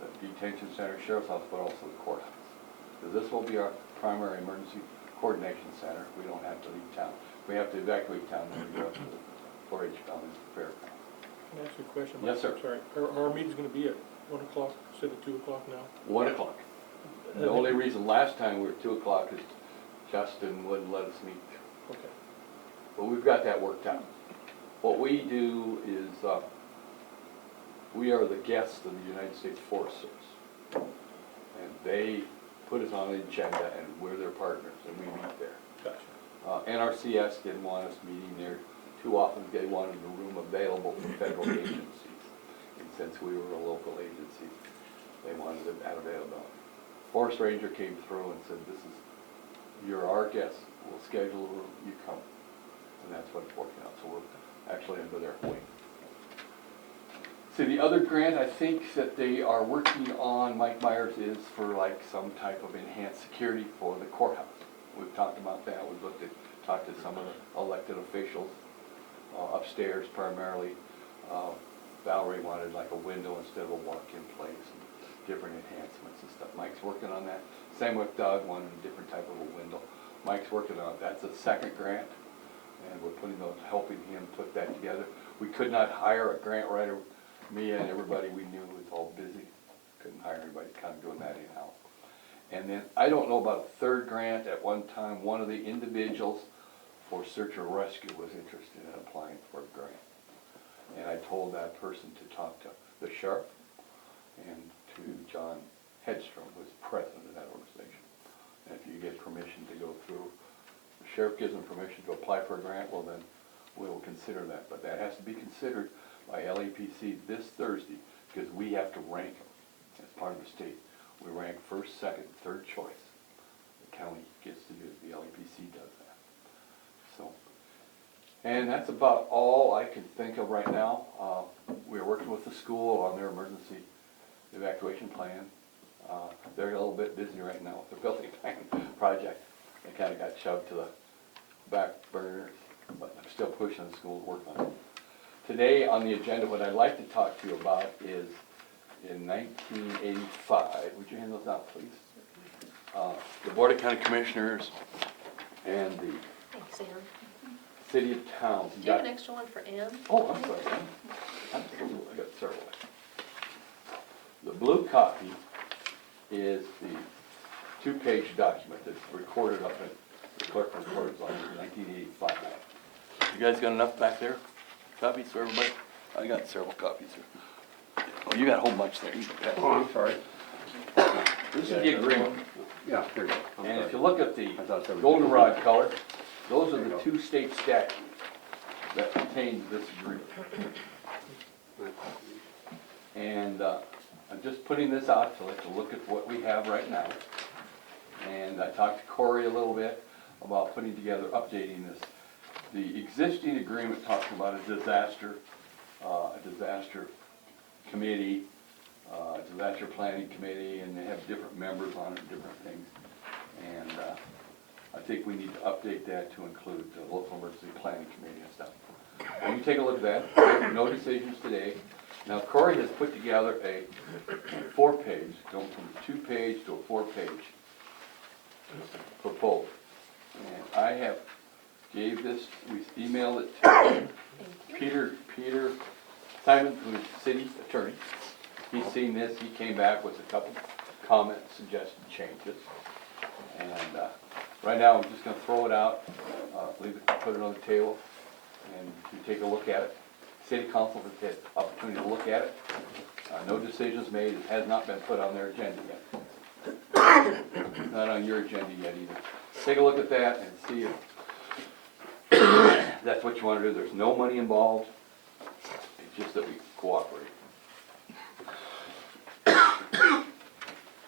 the detention center, Sheriff's Office, but also the courthouse. Because this will be our primary emergency coordination center. We don't have to leave town. We have to evacuate town when we go up to the 4-H down in the fairground. Can I ask you a question? Yes, sir. Sorry. Our meeting's gonna be at 1 o'clock, instead of 2 o'clock now? 1 o'clock. The only reason last time we were at 2 o'clock is Justin wouldn't let us meet. Okay. But we've got that worked out. What we do is, we are the guests of the United States Forest Service. And they put us on the agenda and we're their partners and we meet there. Gotcha. NRCS didn't want us meeting there too often. They wanted the room available for federal agencies. And since we were a local agency, they wanted that availability. Forest Ranger came through and said, you're our guest, we'll schedule a room, you come. And that's what it's working out, so we're actually under their wing. See, the other grant I think that they are working on, Mike Myers, is for like some type of enhanced security for the courthouse. We've talked about that, we've talked to some of the elected officials upstairs primarily. Valerie wanted like a window instead of a walk-in place, and different enhancements and stuff. Mike's working on that. Same with Doug, wanted a different type of a window. Mike's working on it. That's a second grant, and we're helping him put that together. We could not hire a grant writer. Me and everybody we knew was all busy. Couldn't hire anybody, kind of doing that in-house. And then, I don't know about a third grant. At one time, one of the individuals for search or rescue was interested in applying for a grant. And I told that person to talk to the sheriff and to John Hedstrom, who's president of that organization. And if you get permission to go through, the sheriff gives them permission to apply for a grant, well then, we'll consider that. But that has to be considered by LAPC this Thursday, because we have to rank them as part of the state. We rank first, second, third choice. The county gets to do it, the LAPC does that. So, and that's about all I can think of right now. We're working with the school on their emergency evacuation plan. They're a little bit busy right now with their building plan project. They kind of got shoved to the back burner, but I'm still pushing the school to work on it. Today on the agenda, what I'd like to talk to you about is in 1985. Would you hand those out, please? The Board of County Commissioners and the Thanks, Ann. City of Towns. Do you have an extra one for Ann? Oh, I'm sorry. Absolutely, I got several. The blue copy is the two-page document that's recorded up in the clerk recorder's office in 1985. You guys got enough back there? Copies for everybody? I got several copies here. Oh, you got a whole bunch there. You can pass. Oh, I'm sorry. This is the agreement. Yeah, here you go. I'm And sorry. if you look at the I thought there was- goldenrod color, those are the two state statutes that contain this agreement. And I'm just putting this out to let you look at what we have right now. And I talked to Corey a little bit about putting together, updating this. The existing agreement talks about a disaster committee, disaster planning committee, and they have different members on it, different things. And I think we need to update that to include the local emergency planning committee and stuff. Well, you take a look at that, no decisions today. Now Corey has put together a 4-page, going from a 2-page to a 4-page proposal. And I have gave this, we emailed it to Peter Simon, who's the city attorney. He's seen this, he came back with a couple comments, suggested changes. And right now, I'm just gonna throw it out, leave it, put it on the table, and you take a look at it. City council has had opportunity to look at it. No decisions made, it has not been put on their agenda yet. Not on your agenda yet either. Take a look at that and see if that's what you wanna do. There's no money involved, it's just that we cooperate.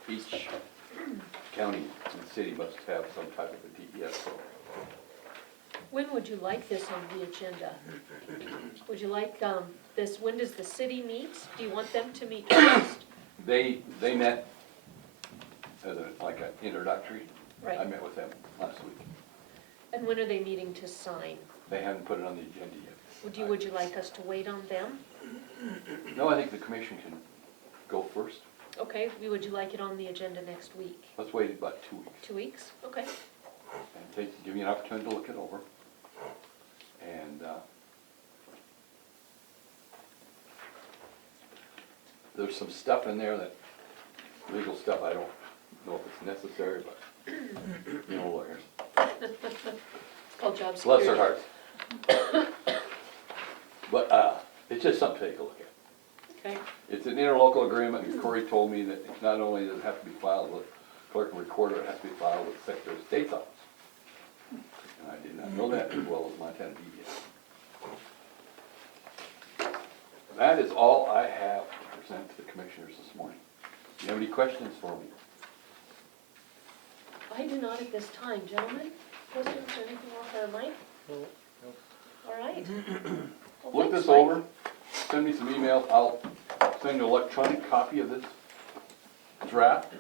Each county and city must have some type of a DES program. When would you like this on the agenda? Would you like this, when does the city meet? Do you want them to meet first? They met as like an introductory. Right. I met with them last week. And when are they meeting to sign? They haven't put it on the agenda yet. Would you like us to wait on them? No, I think the commission can go first. Okay, would you like it on the agenda next week? Let's wait about 2 weeks 2 weeks? Okay. and give you an opportunity to look it over. And there's some stuff in there that, legal stuff, I don't know if it's necessary, but you know lawyers. It's called job Bless security. their hearts. But it's just something to take a look at. Okay. It's an interlocal agreement, and Corey told me that not only does it have to be filed with clerk and recorder, it has to be filed with Secretary of State's office. And I did not know that as well as Montana DES. That is all I have to present to the commissioners this morning. Do you have any questions for me? I do not at this time. Gentlemen, questions or anything off our mind? No. All right. Well, Look thanks, this Mike. over, send me some emails, I'll send you an electronic copy of this draft,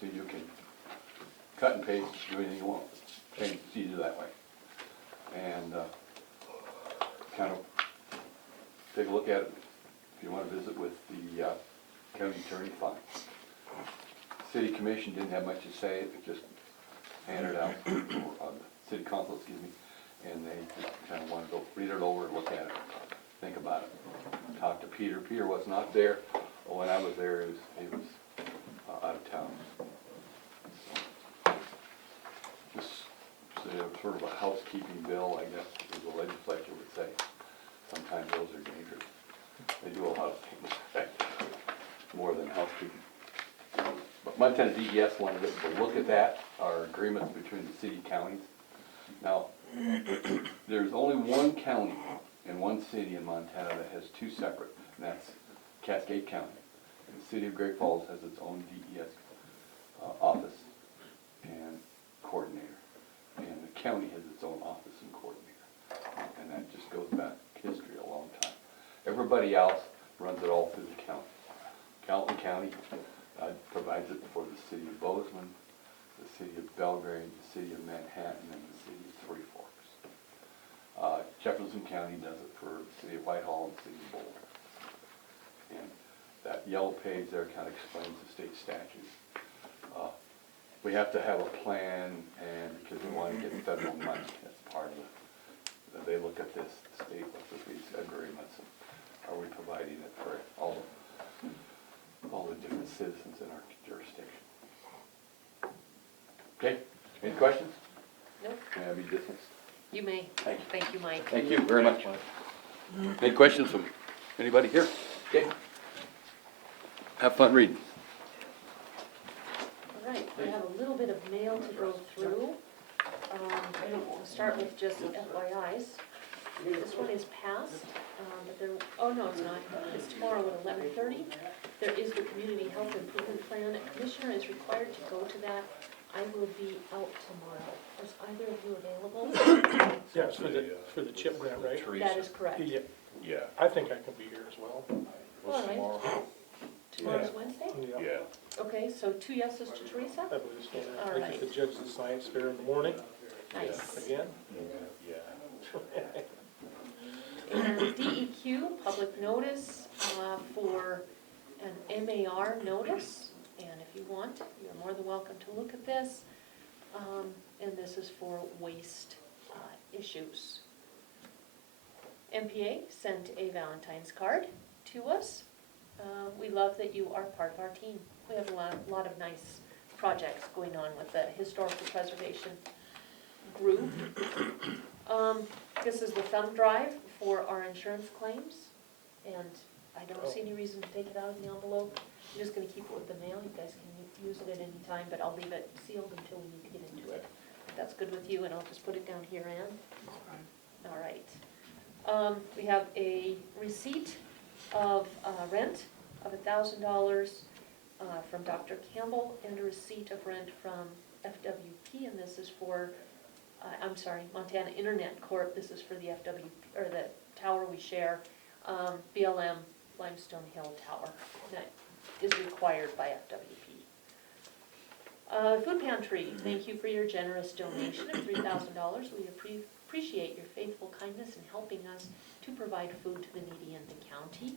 so you can cut and paste, do anything you want, change the procedure that way. And kind of take a look at it. If you want to visit with the county attorney, fine. City commission didn't have much to say, it just handed out, city council, excuse me, and they just kind of wanted to go read it over and look at it, think about it. Talk to Peter. Peter was not there. When I was there, he was out of town. So, just sort of a housekeeping bill, I guess, as the legislature would say. Sometimes those are dangerous. They do a lot of things, more than housekeeping. But Montana DES wanted us to look at that, our agreements between the city counties. Now, there's only one county and one city in Montana that has two separate, and that's Cascade County. And the city of Great Falls has its own DES office and coordinator, and the county has its own office and coordinator. And that just goes back history a long time. Everybody else runs it all through the county. Calhoun County provides it for the city of Bozeman, the city of Belgrade, the city of Manhattan, and the city of Three Forks. Jefferson County does it for the city of Whitehall and the city of Boulder. And that that yellow page there kind of explains the state statute. We have to have a plan, and because we want to get federal money, that's part of it. They look at this, the state looks at these agreements, and are we providing it for all the different citizens in our jurisdiction? Okay, any questions? Nope, May I be dismissed? you may. Thank you. Thank you, Mike. Thank you very much. Any questions from anybody here? Okay. Have fun reading. All right, we have a little bit of mail to go through. We'll start with just FYIs. This one is passed, but there, oh no, it's not. It's tomorrow at 11:30. There is the Community Health Improvement Plan. A commissioner is required to go to that. I will be out tomorrow. Is either of you available? Yeah, it's for the chip grant, right? That is correct. Yeah, Yeah. I think I can be here as well. All right. Tomorrow? Tomorrow's Yeah. Wednesday? Yeah. Okay, so 2 yeses to Teresa? I believe so. All I think right. the judge the science fair in the morning, Nice. again. Yeah. And DEQ, public notice for an MAR notice. And if you want, you're more than welcome to look at this. And this is for waste issues. MPA sent a Valentine's card to us. We love that you are part of our team. We have a lot of nice projects going on with the historical preservation group. This is the thumb drive for our insurance claims, and I don't see any reason to take it out of the envelope. I'm just gonna keep it with the mail. You guys can use it at any time, but I'll leave it sealed until we need to get into it. If that's good with you, and I'll just put it down here, Ann. All right. We have a receipt of rent of $1,000 from Dr. Campbell, and a receipt of rent from FWP, and this is for, Montana Internet Corp. This is for the FWP, or the tower we share, BLM Limestone Hill Tower, that is required by FWP. Food Pantry, thank you for your generous donation of $3,000. We appreciate your faithful kindness in helping us to provide food to the needy in the county.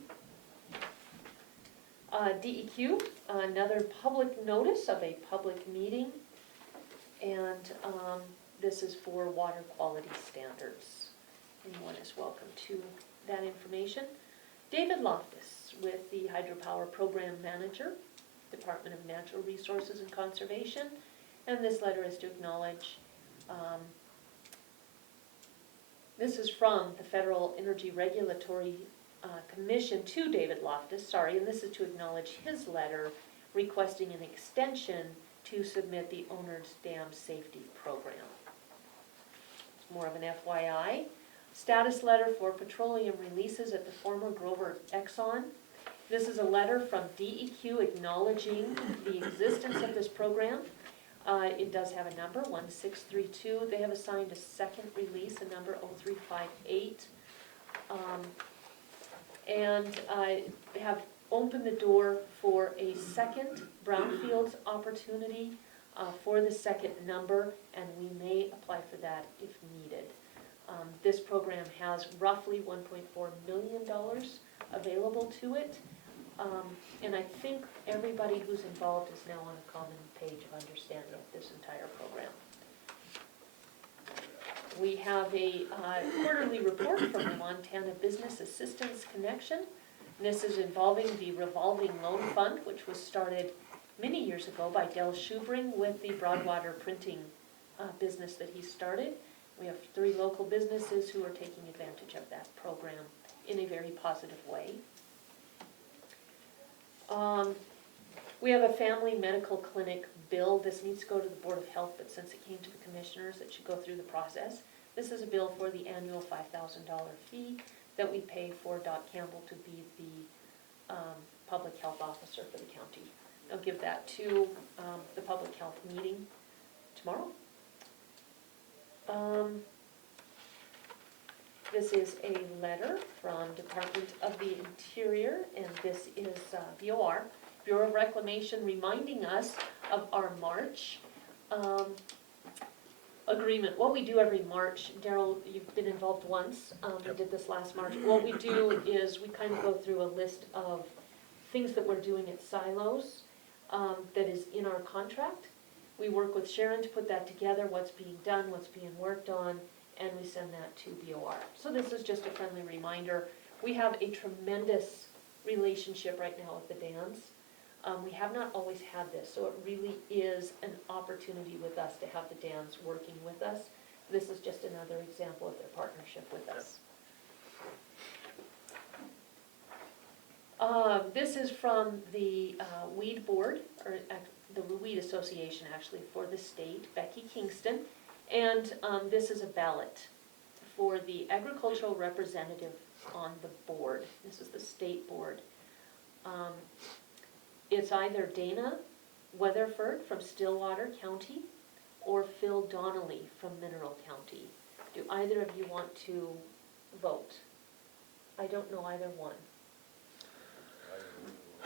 DEQ, another public notice of a public meeting, and this is for water quality standards. Anyone is welcome to that information. David Loftus with the Hydropower Program Manager, Department of Natural Resources and Conservation, and this letter is to acknowledge, this is from the Federal Energy Regulatory Commission to David Loftus, and this is to acknowledge his letter requesting an extension to submit the Owner's Dam Safety Program. It's more of an FYI. Status letter for petroleum releases at the former Grover Exxon. This is a letter from DEQ acknowledging the existence of this program. It does have a number, 1632. They have assigned a second release, a number 0358. And have opened the door for a second brownfields opportunity for the second number, and we may apply for that if needed. This program has roughly $1.4 million available to it, and I think everybody who's involved is now on a common page of understanding of this entire program. We have a quarterly report from the Montana Business Assistance Connection. This is involving the revolving loan fund, which was started many years ago by Del Schubring with the Broadwater printing business that he started. We have 3 local businesses who are taking advantage of that program in a very positive way. We have a family medical clinic bill. This needs to go to the Board of Health, but since it came to the commissioners, it should go through the process. This is a bill for the annual $5,000 fee that we pay for Doc Campbell to be the public health officer for the county. I'll give that to the public health meeting tomorrow. This is a letter from Department of the Interior, and this is BOR, Bureau of Reclamation, reminding us of our March agreement. What we do every March, Daryl, you've been involved once, we did this last March. What we do is we kind of go through a list of things that we're doing at silos, that is in our contract. We work with Sharon to put that together, what's being done, what's being worked on, and we send that to BOR. So this is just a friendly reminder. We have a tremendous relationship right now with the Dans. We have not always had this, so it really is an opportunity with us to have the Dans working with us. This is just another example of their partnership with us. This is from the Weed Board, or the Weed Association actually, for the state, Becky Kingston. And this is a ballot for the agricultural representative on the board. This is the state board. It's either Dana Weatherford from Stillwater County or Phil Donnelly from Mineral County. Do either of you want to vote? I don't know either one.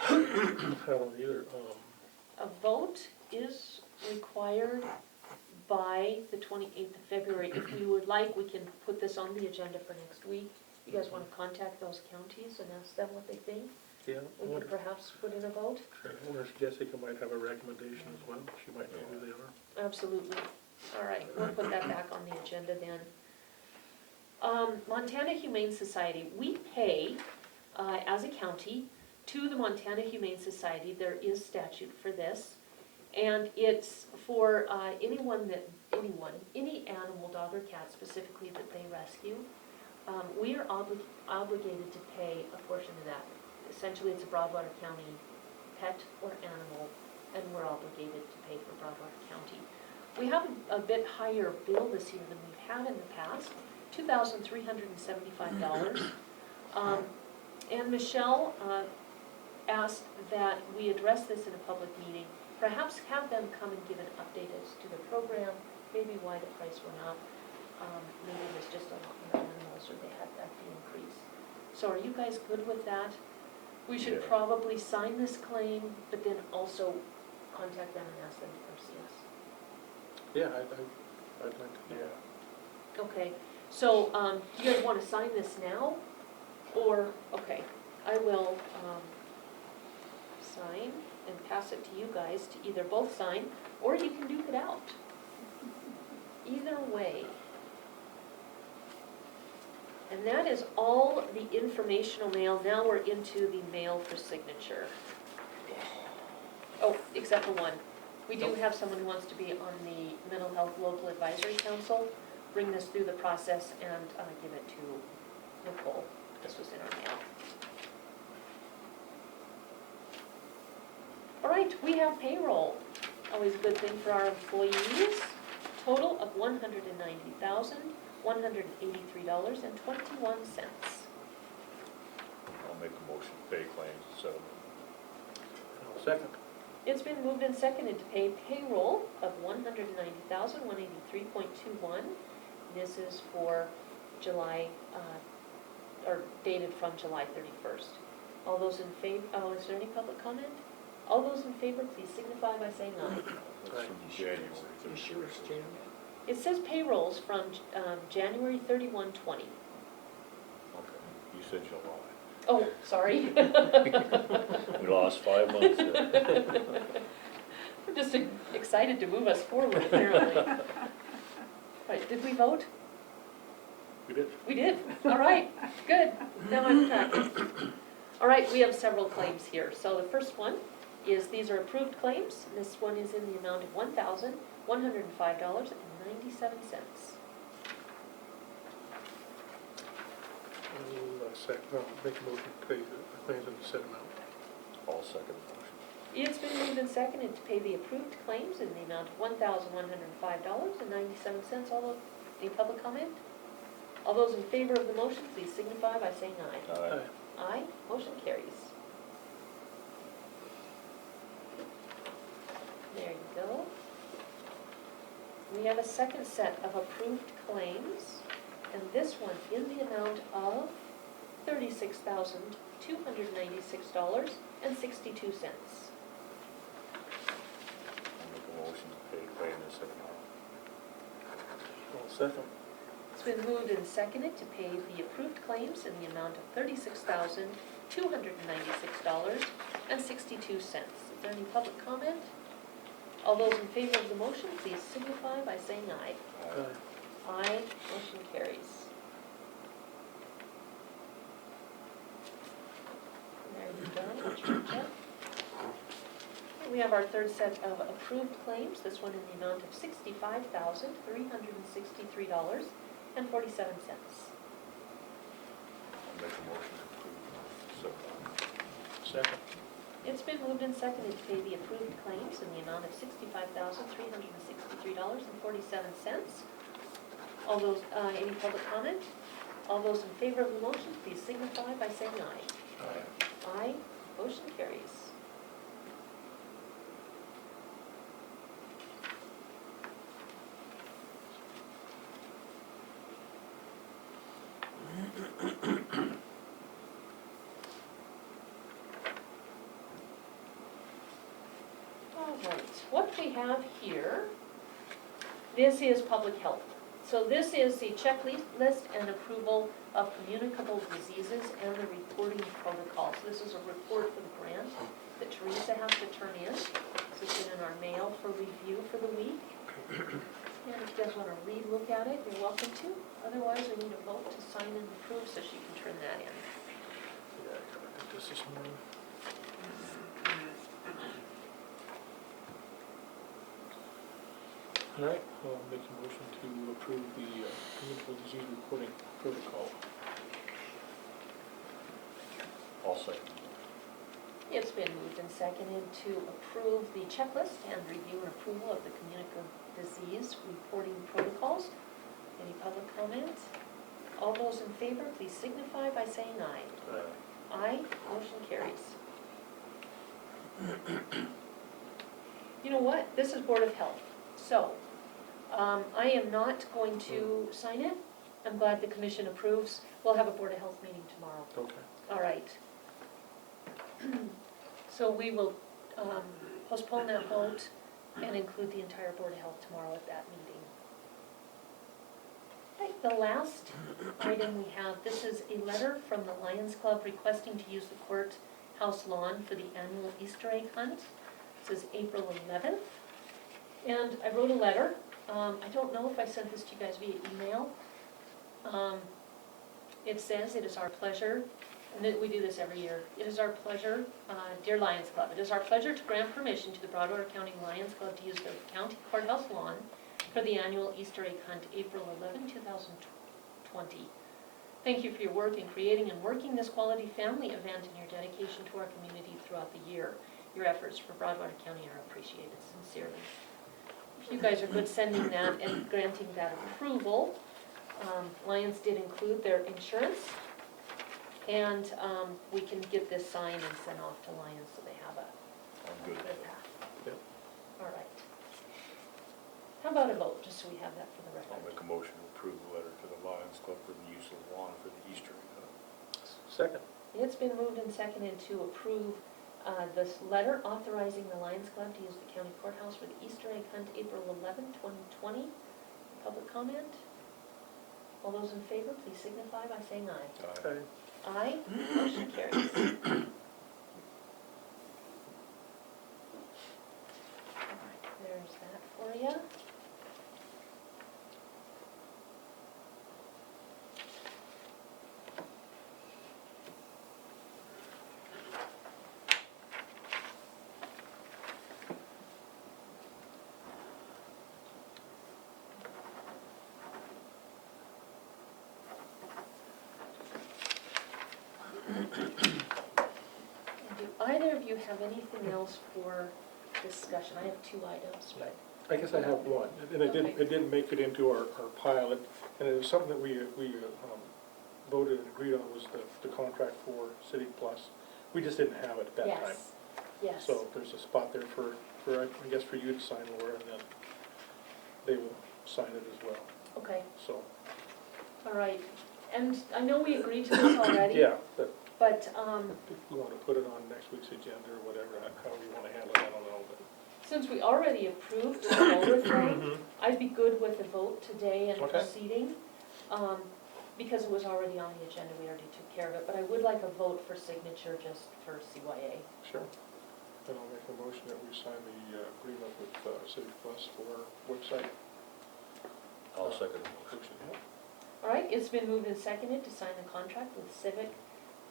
I don't either. A vote is required by the 28th of February. If you would like, we can put this on the agenda for next week. You guys want to contact those counties and ask them what they think? Yeah, I We wonder, could perhaps put in a vote? I wonder if Jessica might have a recommendation as well. She might know who they are. Absolutely. All right, we'll put that back on the agenda then. Montana Humane Society, we pay, as a county, to the Montana Humane Society. There is statute for this. And it's for any animal, dog or cat specifically, that they rescue. We are obligated to pay a portion of that. Essentially, it's a Broadwater County pet or animal, and we're obligated to pay for Broadwater County. We have a bit higher bill this year than we've had in the past, $2,375. And Michelle asked that we address this in a public meeting, perhaps have them come and give an update as to the program, maybe why the price went up, maybe there's just a lot more animals or they had that increase. So are you guys good with that? We should Yeah. probably sign this claim, but then also contact them and ask them to come see us. Yeah, I'd like to. Yeah. Okay, so, do you guys wanna sign this now? Or, okay, I will, sign and pass it to you guys to either both sign, or you can duke it out. Either way. And that is all the informational mail. Now we're into the mail for signature. Oh, except for one. We do have someone who wants to be on the Mental Health Local Advisory Council. Bring this through the process and give it to Nicole. This was in our mail. All right, we have payroll. Always a good thing for our employees. Total of $190,183.21. I'll make a motion to pay claims, so. I'll second. It's been moved and seconded to pay payroll of $190,183.21. This is for July, or dated from July 31st. All those in favor, is there any public comment? All those in favor, please signify by saying aye. That's from January. You sure it's January? It says payrolls from January 31/20. Okay, you said July. Oh, sorry. We lost 5 months there. I'm just excited to move us forward, apparently. Right, did we vote? We did. We did. All right, good. Now I'm tracking. All right, we have several claims here. So the first one is, these are approved claims. This one is in the amount of $1,105.97. I'll make a motion to pay the claims in the set amount. All second motion. It's been moved and seconded to pay the approved claims in the amount of $1,105.97. Any public comment? All those in favor of the motion, please signify by saying aye. Aye. Aye, motion carries. There you go. We have a second set of approved claims, and this one in the amount of $36,296.62. I'll make a motion to pay claim in the amount. I'll second. It's been moved and seconded to pay the approved claims in the amount of $36,296.62. Is there any public comment? All those in favor of the motion, please signify by saying aye. Aye, motion carries. There you go, Georgia. We have our third set of approved claims, this one in the amount of $65,363.47. I'll make a motion to approve Second. It's been moved and seconded to pay the approved claims in the amount of $65,363.47. All those, any public comment? All those in favor of the motion, please signify by saying aye. Aye, motion carries. All right, what we have here, this is public health. So this is the checklist and approval of communicable diseases and the reporting protocols. This is a report for the grant that Teresa has to turn in. This has been in our mail for review for the week. And if you guys want to look at it, you're welcome to. Otherwise, we need a vote to sign and approve so she can turn that in. Yeah, I got this morning. All right, I'll make a motion to approve the communicable disease reporting protocol. I'll second. It's been moved and seconded to approve the checklist and review and approval of the communicable disease reporting protocols. Any public comments? All those in favor, please signify by saying aye. Aye, motion carries. You know what? This is Board of Health. So, I am not going to sign it. I'm glad the commission approves. We'll have a Board of Health meeting tomorrow. Okay. All right. So we will postpone that vote and include the entire Board of Health tomorrow at that meeting. Right, the last item we have, this is a letter from the Lions Club requesting to use the courthouse lawn for the annual Easter egg hunt. This is April 11th. And I wrote a letter. I don't know if I sent this to you guys via email. It says, "It is our pleasure," and we do this every year. "It is our pleasure, dear Lions Club, it is our pleasure to grant permission to the Broadwater County Lions Club to use the county courthouse lawn for the annual Easter egg hunt, April 11, 2020. Thank you for your work in creating and working this quality family event and your dedication to our community throughout the year. Your efforts for Broadwater County are appreciated sincerely." If you guys are good sending that and granting that approval, Lions did include their insurance, and we can get this signed and sent off to Lions so they have a I'm good. good path. Yep. All right. How about a vote, just so we have that for the I'll record? make a motion to approve the letter to the Lions Club for the use of the lawn for the Easter egg hunt. Second. It's been moved and seconded to approve this letter authorizing the Lions Club to use the county courthouse for the Easter egg hunt, April 11, 2020. Public comment? All those in favor, please signify by saying aye. Okay. Aye, motion carries. All right, there's that for you. Do either of you have anything else for discussion? I have two items, but I guess I have one, and it didn't make it into our pilot, and it was something that we voted and agreed on, was the contract for City Plus. We just didn't have it at that time. yes. So there's a spot there for, I guess, for you to sign, Laura, and then they will sign it as well, Okay, so. all right. And I know we agreed to this already. Yeah, but But if you want to put it on next week's agenda or whatever, however you want to handle it, I don't know, but. since we already approved the roller thing, I'd be good with a vote today and Okay. proceeding. because it was already on the agenda, we already took care of it, but I would like a vote for signature just for CYA. Sure. Then I'll make a motion that we sign the agreement with Civic Plus for website. I'll second the motion. All right, it's been moved and seconded to sign the contract with Civic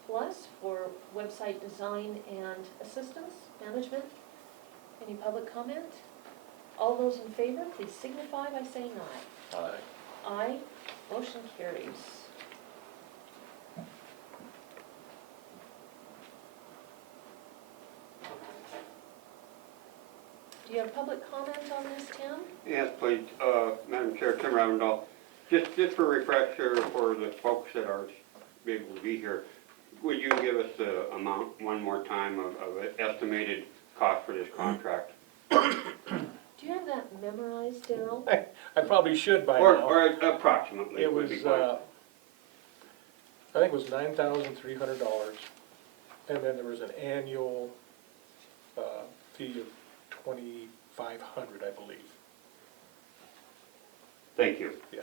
Plus for website design and assistance management. Any public comment? All those in favor, please signify by saying aye. Aye. Aye, motion carries. Do you have public comment on this, Tim? Yes, please, Madam Chair, Tim Ravendall. Just for refresher for the folks that are able to be here, would you give us the amount one more time of estimated cost for this contract? Do you have that memorized, Daryl? I probably should by Or now. or approximately It would was, be fine. I think it was $9,300, and then there was an annual fee of $2,500, I believe. Thank you. Yeah.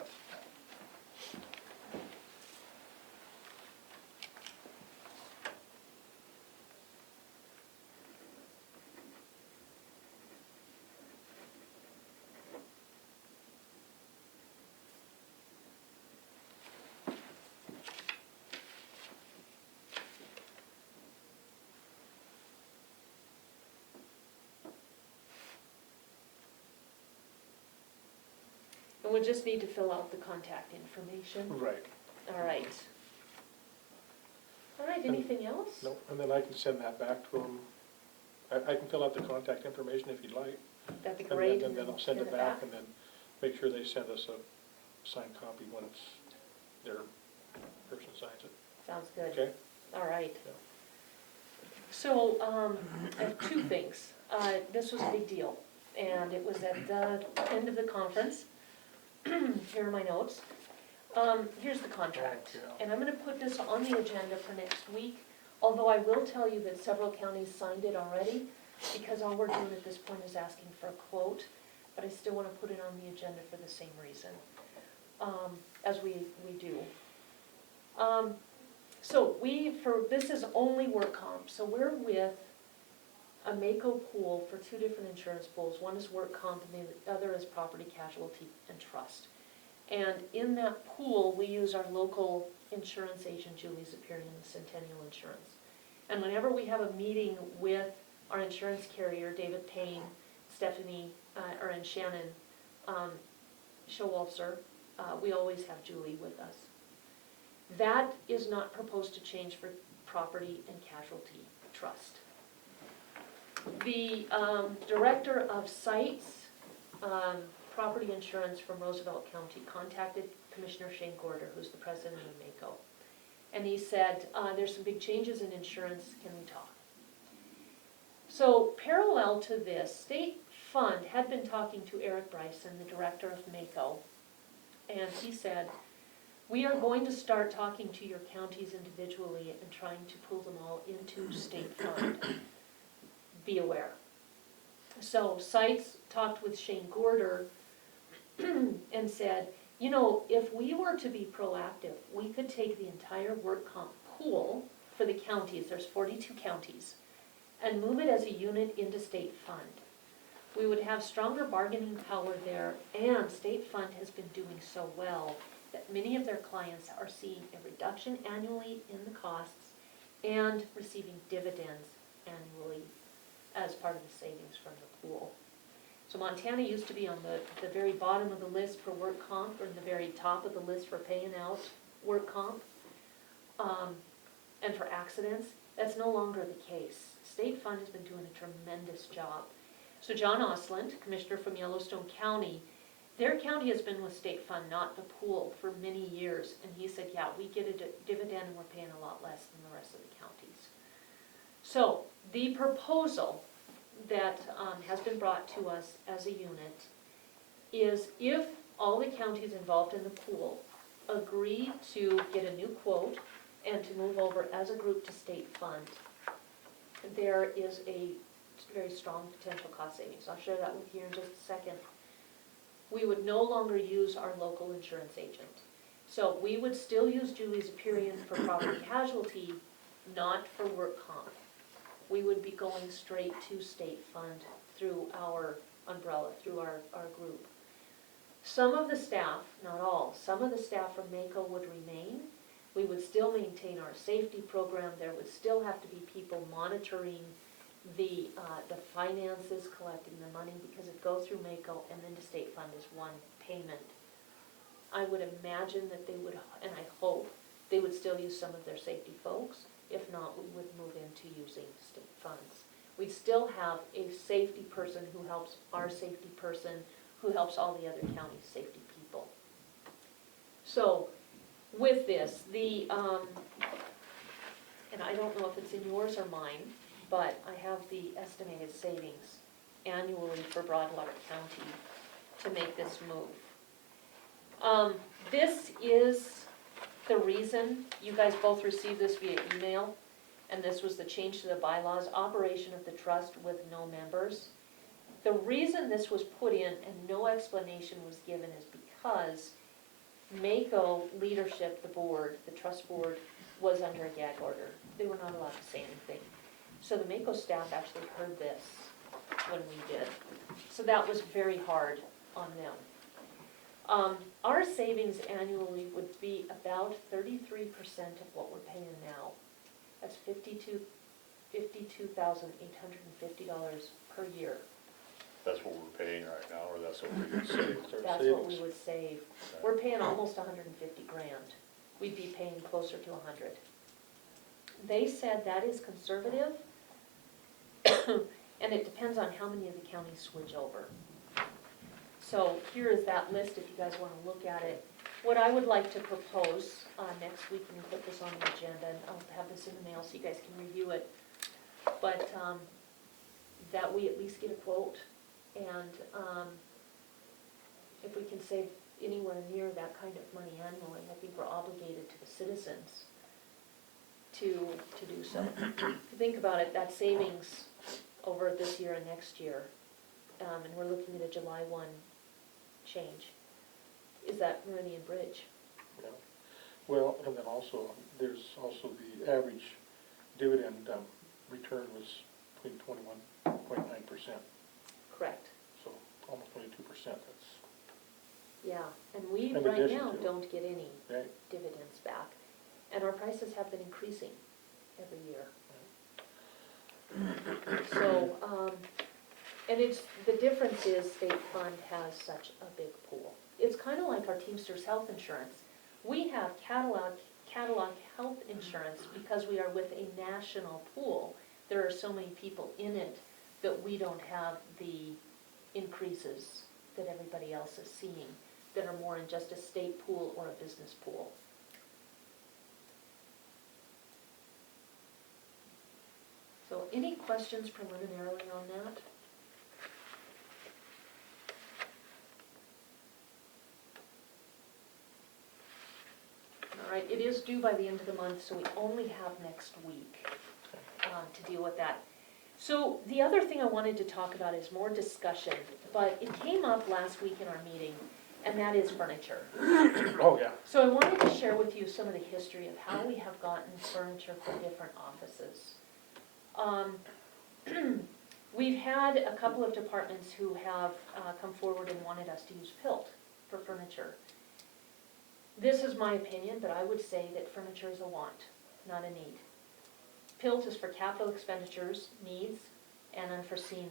And we just need to fill out the contact information. Right. All right. All right, anything else? No, and then I can send that back to them. I can fill out the contact information if you'd like. That'd be And then- great. And then I'll send it back and then make sure they send us a signed copy when it's, their person signs it. Sounds good. Okay? All right. Yeah. So, I have two things. This was a big deal, and it was at the end of the conference. Here are my notes. Here's the contract, Yeah. and I'm gonna put this on the agenda for next week, although I will tell you that several counties signed it already, because all we're doing at this point is asking for a quote, but I still wanna put it on the agenda for the same reason, as we do. So this is only work comp, so we're with a Mako pool for two different insurance pools. One is work comp and the other is property casualty and trust. And in that pool, we use our local insurance agent, Julie Zapirian, Centennial Insurance. And whenever we have a meeting with our insurance carrier, David Payne, Stephanie, and Shannon Showalter, we always have Julie with us. That is not proposed to change for property and casualty trust. The director of sites, property insurance from Roosevelt County contacted Commissioner Shane Gorder, who's the president of Mako. And he said, there's some big changes in insurance, can we talk? So parallel to this, State Fund had been talking to Eric Bryson, the director of Mako, and he said, we are going to start talking to your counties individually and trying to pull them all into State Fund. Be aware. So sites talked with Shane Gorder and said, you know, if we were to be proactive, we could take the entire work comp pool for the counties, there's 42 counties, and move it as a unit into State Fund. We would have stronger bargaining power there, and State Fund has been doing so well that many of their clients are seeing a reduction annually in the costs and receiving dividends annually as part of the savings from the pool. So Montana used to be on the very bottom of the list for work comp, or in the very top of the list for paying out work comp, and for accidents. That's no longer the case. State Fund has been doing a tremendous job. So John Osland, commissioner from Yellowstone County, their county has been with State Fund, not the pool, for many years, and he said, yeah, we get a dividend and we're paying a lot less than the rest of the counties. So the proposal that has been brought to us as a unit is if all the counties involved in the pool agree to get a new quote and to move over as a group to State Fund, there is a very strong potential cost savings. I'll share that with you in just a second. We would no longer use our local insurance agent. So we would still use Julie's Aperion for property casualty, not for work comp. We would be going straight to state fund through our umbrella, through our group. Some of the staff, not all, some of the staff from MACO would remain. We would still maintain our safety program. There would still have to be people monitoring the finances, collecting the money, because it goes through MACO and then to state fund is one payment. I would imagine that they would, and I hope, they would still use some of their safety folks. If not, we would move into using state funds. We'd still have a safety person who helps our safety person, who helps all the other county safety people. So, with this, and I don't know if it's in yours or mine, but I have the estimated savings annually for Broadwater County to make this move. This is the reason you guys both received this via email, and this was the change to the bylaws, operation of the trust with no members. The reason this was put in and no explanation was given is because MACO leadership, the board, the trust board, was under a gag order. They were not allowed to say anything. So the MACO staff actually heard this when we did. So that was very hard on them. Our savings annually would be about 33% of what we're paying now. That's $52,850 per year. That's what we're paying right now, or that's what we would save? That's what we would save. We're paying almost 150 grand. We'd be paying closer to 100. They said that is conservative, and it depends on how many of the counties switch over. So here is that list if you guys want to look at it. What I would like to propose next week, and put this on the agenda, and I'll have this in the mail so you guys can review it, but that we at least get a quote, and if we can save anywhere near that kind of money annually, I think we're obligated to the citizens to do so. If you think about it, that savings over this year and next year, and we're looking at a July 1 change, is that Meridian Bridge. Yeah. Well, and then also, there's also the average dividend return was between 21.9%, Correct. so almost 22%. That's Yeah, and we In right addition now to- don't get any right. dividends back. And our prices have been increasing every year. So, and the difference is state fund has such a big pool. It's kind of like our Teamsters health insurance. We have catalog health insurance because we are with a national pool. There are so many people in it that we don't have the increases that everybody else is seeing that are more in just a state pool or a business pool. So any questions preliminarily on that? All right, it is due by the end of the month, so we only have next week to deal with that. So the other thing I wanted to talk about is more discussion, but it came up last week in our meeting, and that is furniture. Oh, yeah. So I wanted to share with you some of the history of how we have gotten furniture for different offices. We've had a couple of departments who have come forward and wanted us to use PILT for furniture. This is my opinion, but I would say that furniture is a want, not a need. PILT is for capital expenditures, needs, and unforeseen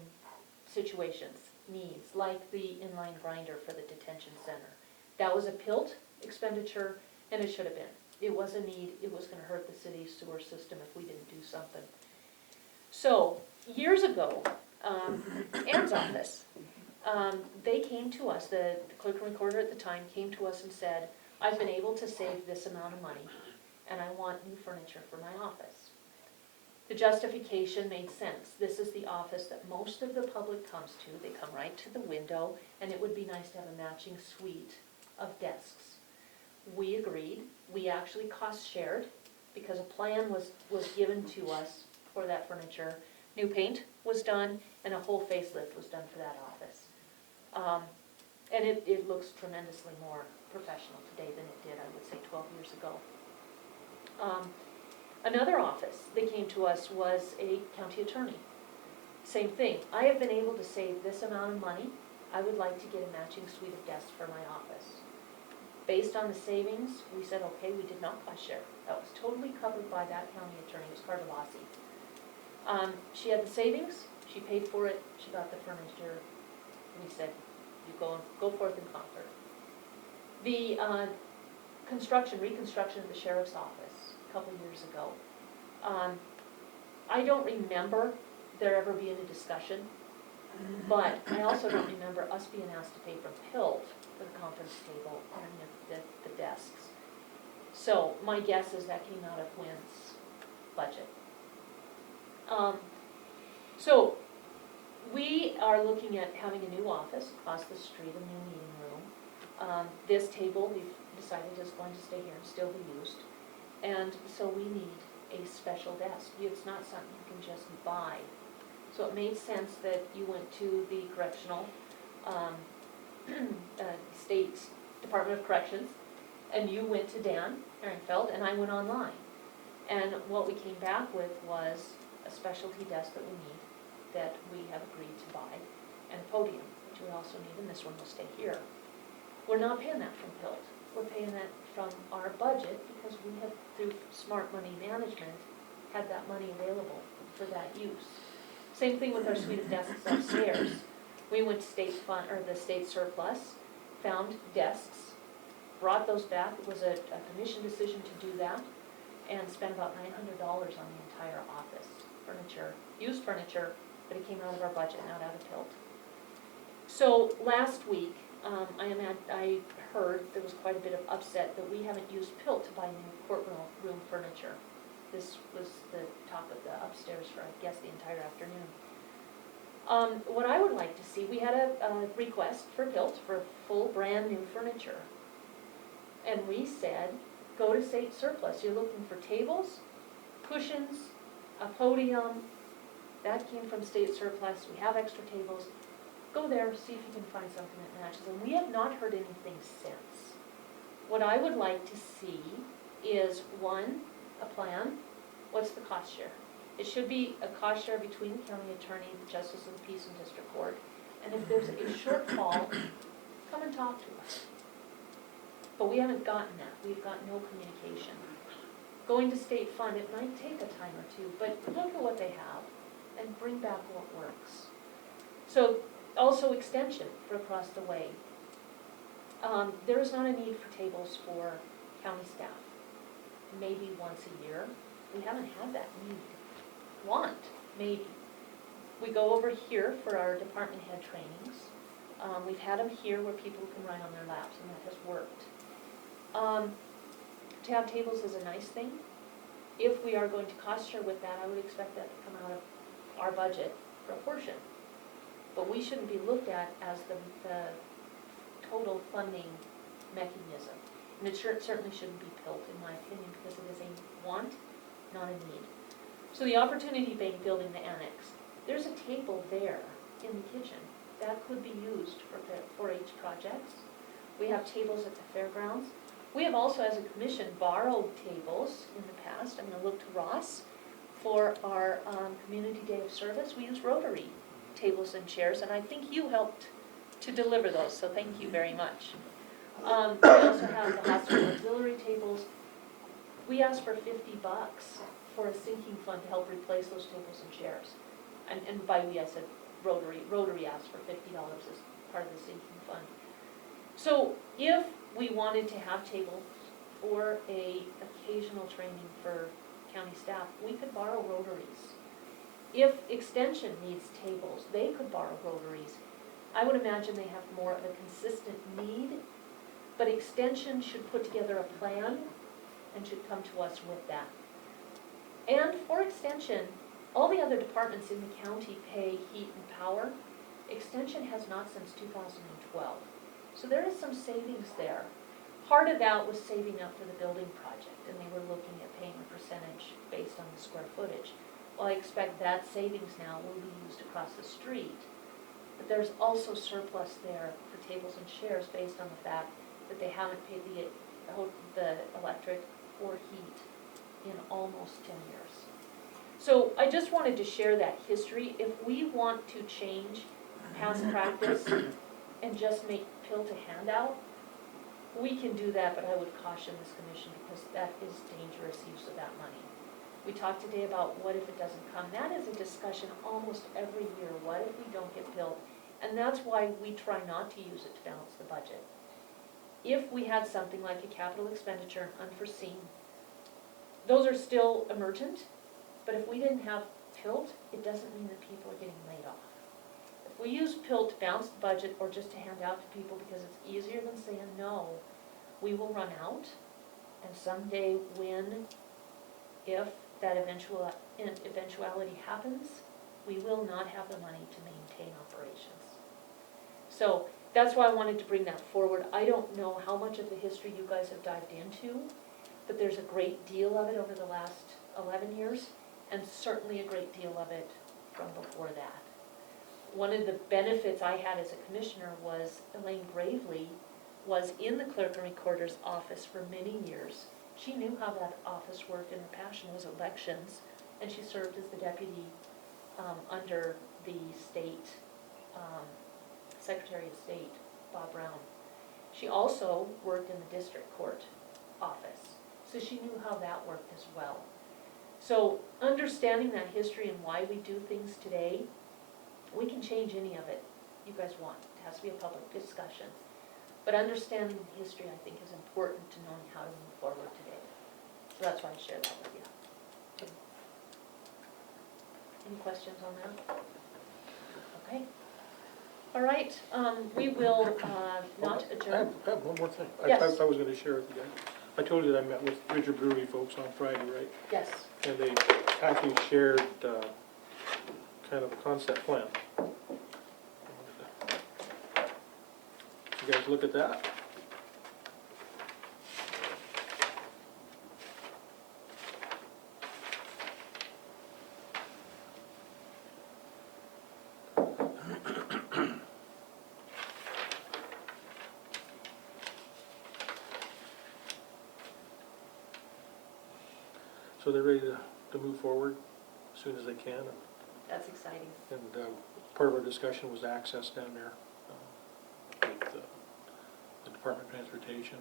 situations, needs, like the inline grinder for the detention center. That was a PILT expenditure, and it should have been. It was a need, it was gonna hurt the city's sewer system if we didn't do something. So, years ago, Ann's office, they came to us, the clerk and recorder at the time came to us and said, I've been able to save this amount of money, and I want new furniture for my office. The justification made sense. This is the office that most of the public comes to. They come right to the window, and it would be nice to have a matching suite of desks. We agreed. We actually cost shared, because a plan was given to us for that furniture. New paint was done, and a whole facelift was done for that office. And it looks tremendously more professional today than it did, I would say, 12 years ago. Another office that came to us was a county attorney. Same thing, I have been able to save this amount of money, I would like to get a matching suite of desks for my office. Based on the savings, we said, okay, we did not cost share. That was totally covered by that county attorney, it was Carvalasi. She had the savings, she paid for it, she got the furniture. We said, you go forth and conquer. The reconstruction of the sheriff's office a couple years ago. I don't remember there ever being a discussion, but I also don't remember us being asked to pay from PILT for the conference table and the desks. So my guess is that came out of Wynn's budget. So we are looking at having a new office across the street, a new meeting room. This table we've decided is going to stay here and still be used. And so we need a special desk. It's not something you can just buy. So it made sense that you went to the correctional, state Department of Corrections, and you went to Dan Herringfeld, and I went online. And what we came back with was a specialty desk that we need, that we have agreed to buy, and a podium, which we also need, and this one will stay here. We're not paying that from PILT. We're paying that from our budget because we have, through smart money management, had that money available for that use. Same thing with our suite of desks upstairs. We went to state fund, or the state surplus, found desks, brought those back. It was a commission decision to do that, and spent about $900 on the entire office. Furniture, used furniture, but it came out of our budget, not out of PILT. So last week, I heard there was quite a bit of upset that we haven't used PILT to buy new courtroom furniture. This was the talk of the upstairs for, I guess, the entire afternoon. What I would like to see, we had a request for PILT for full brand new furniture. And we said, go to state surplus. You're looking for tables, cushions, a podium. That came from state surplus. We have extra tables. Go there, see if you can find something that matches. And we have not heard anything since. What I would like to see is, one, a plan. What's the cost share? It should be a cost share between the county attorney, the justice of the peace, and district court. And if there's a shortfall, come and talk to us. But we haven't gotten that. We've got no communication. Going to state fund, it might take a time or two, but look at what they have and bring back what works. So also extension for across the way. There is not a need for tables for county staff. Maybe once a year. We haven't had that need. Want, maybe. We go over here for our department head trainings. We've had them here where people can write on their laps, and that has worked. To have tables is a nice thing. If we are going to cost share with that, I would expect that to come out of our budget for a portion. But we shouldn't be looked at as the total funding mechanism. And it certainly shouldn't be PILT, in my opinion, because it is a want, not a need. So the Opportunity Bank building, the annex, there's a table there in the kitchen. That could be used for 4-H projects. We have tables at the fairgrounds. We have also, as a commission, borrowed tables in the past. I'm going to look to Ross for our Community Day of Service. We use Rotary tables and chairs, and I think you helped to deliver those, so thank you very much. We also have the hospital auxiliary tables. We asked for $50 for a sinking fund to help replace those tables and chairs. And by we, I said Rotary. Rotary asked for $50 as part of the sinking fund. So if we wanted to have tables for a occasional training for county staff, we could borrow Rotaries. If Extension needs tables, they could borrow Rotaries. I would imagine they have more of a consistent need, but Extension should put together a plan and should come to us with that. And for Extension, all the other departments in the county pay heat and power. Extension has not since 2012. So there is some savings there. Part of that was saving up for the building project, and they were looking at paying a percentage based on the square footage. Well, I expect that savings now will be used across the street. But there's also surplus there for tables and chairs based on the fact that they haven't paid the electric or heat in almost 10 years. So I just wanted to share that history. If we want to change past practice and just make pill to handout, we can do that, but I would caution this commission because that is dangerous use of that money. We talked today about what if it doesn't come. That is a discussion almost every year. What if we don't get billed? And that's why we try not to use it to balance the budget. If we had something like a capital expenditure unforeseen, those are still emergent, but if we didn't have PILT, it doesn't mean that people are getting laid off. If we use PILT to balance the budget or just to hand out to people because it's easier than saying no, we will run out, and someday when, if that eventuality happens, we will not have the money to maintain operations. So that's why I wanted to bring that forward. I don't know how much of the history you guys have dived into, but there's a great deal of it over the last 11 years, and certainly a great deal of it from before that. One of the benefits I had as a commissioner was Elaine Gravely was in the clerk and recorder's office for many years. She knew how that office worked, and her passion was elections, and she served as the deputy under the state Secretary of State, Bob Brown. She also worked in the district court office, so she knew how that worked as well. So understanding that history and why we do things today, we can change any of it you guys want. It has to be a public discussion. But understanding the history, I think, is important to knowing how to move forward today. So that's why I share that with you. Any questions on that? Okay. All right, we will not adjourn. I have one more thing. Yes. I was gonna share with you guys. I told you that I met with Bridger Brewery folks on Friday, right? Yes. And they actually shared kind of a concept plan. You guys look at that? So they're ready to move forward as soon as they can. That's exciting. And part of our discussion was access down there with the Department of Transportation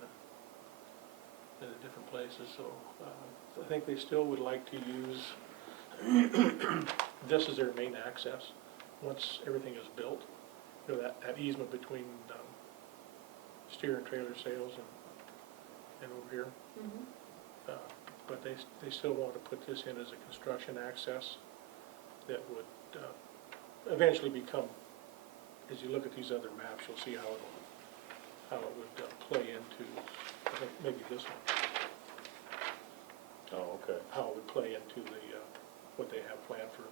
and the different places. So I think they still would like to use this as their main access once everything is built. You know, that easement between steer and trailer sales and over here. Mm-hmm. But they still want to put this in as a construction access that would eventually become, as you look at these other maps, you'll see how it would play into, I think maybe this one. Oh, okay. How it would play into the what they have planned for.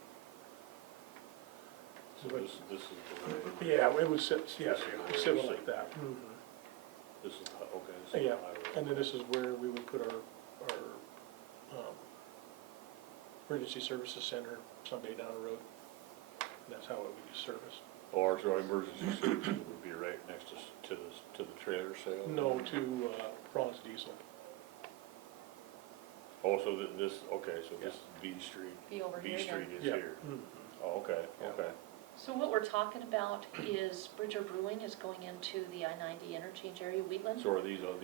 So this is the way. Yeah, it would sit, yes, This is the way similar you like that. This is, okay, this is Yeah, the highway. and then this is where we would put our emergency services center someday down the road. And that's how it would be serviced. Or so emergency services would be right next to the trailer sale? No, to Ron's Diesel. Oh, so this, okay, so this is B Street. Be over here B then. Street is Yeah. here. Oh, okay, Yeah. okay. So what we're talking about is Bridger Brewing is going into the I-90 interchange area, Wheatland. So are these all gonna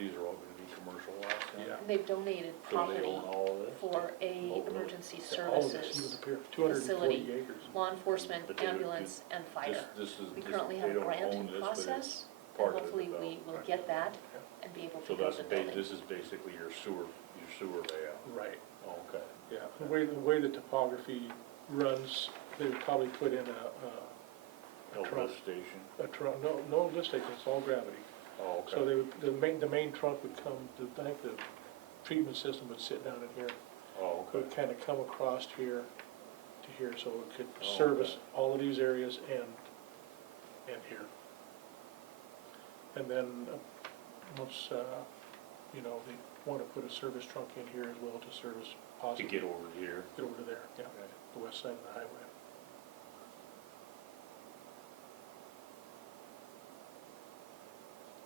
be commercial lots then? Yeah. And they've donated So they property own all of this? for a Oh, really? emergency All of this, you services, would appear, 240 facility. acres. law enforcement, But they would- ambulance, and fire. This is, We this- currently they have a don't grant own in this, but it's process, and part of the hopefully we will development. get that and be able to So build that's the building. this is basically your sewer layout. Right, Oh, okay. yeah. The way the topography runs, they would probably put in No trunk. lift station. a trunk, no lift station, it's all gravity. Oh, okay. So they would, the main trunk would come, I think the treatment system would sit down in here. Oh, It would okay. kind of come across here to here, so it could Oh, service okay. all of these areas and here. And then, once, you know, they want to put a service trunk in here as well to service To possibly. get over here. Get over to there, yeah, Okay. the west side of the highway.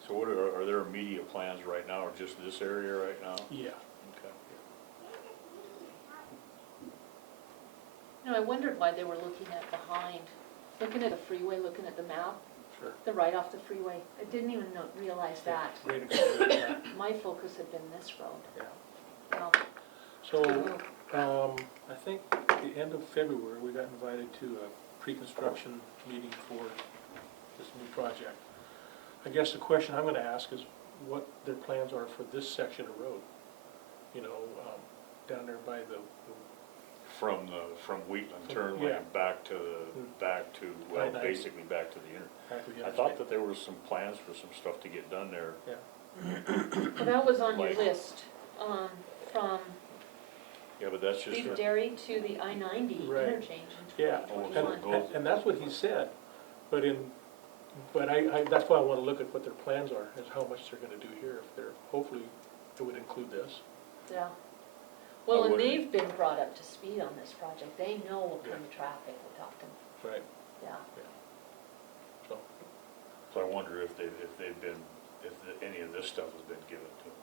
So what are there immediate plans right now, or just this area right now? Yeah. Okay. You know, I wondered why they were looking at looking at the freeway, looking at the map. Sure. They're right off the freeway. I didn't even realize that. Great example. My focus had been this road. Yeah. Well, So, I think at the end of February, we got invited to a pre-construction meeting for this new project. I guess the question I'm gonna ask is what their plans are for this section of road. You know, down there by the From Wheatland turn Yeah. lane back to, well, I- basically back to the inter. back of the I thought interstate. that there was some plans for some stuff to get done there. well, that was on your Like- list, from Yeah, but that's just, Beef Dairy to the I-90 Right. interchange in Yeah, 2021. and that's what he said, but that's why I wanna look at what their plans are, is how much they're gonna do here, if they're, hopefully, it would include this. Yeah. Well, and wouldn't- they've been brought up to speed on this project. They know what kind of traffic we're talking, Right. yeah. so I wonder if any of this stuff has been given to them.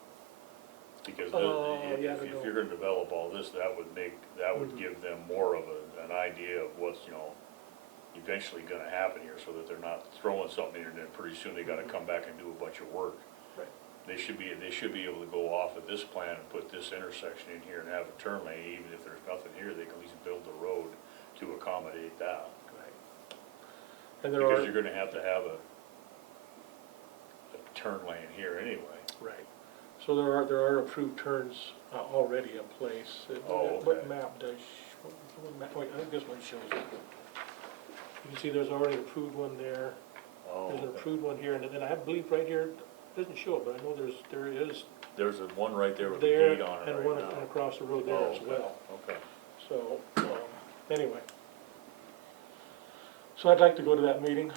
Because yeah, I don't if know. you're gonna develop all this, that would Mhm. give them more of an idea of what's, eventually gonna happen here, so that they're not throwing something in and then pretty soon they gotta come back and do a bunch of work. Right. They should be able to go off of this plan and put this intersection in here and have a turn lane, even if there's nothing here, they can at least build the road to accommodate that. Right. And there Because are, you're gonna have a turn lane here anyway. right, so there are approved turns already in place. Oh, What okay. map does, what map, wait, I think this one shows it. You can see there's already an approved one there, Oh, there's an okay. approved one here, and then I believe right here, it doesn't show it, but I know there is There's one right there with the there, gate on it and right one now. across the road there Oh, as okay. well. Okay. So, anyway. So I'd like to go to that meeting.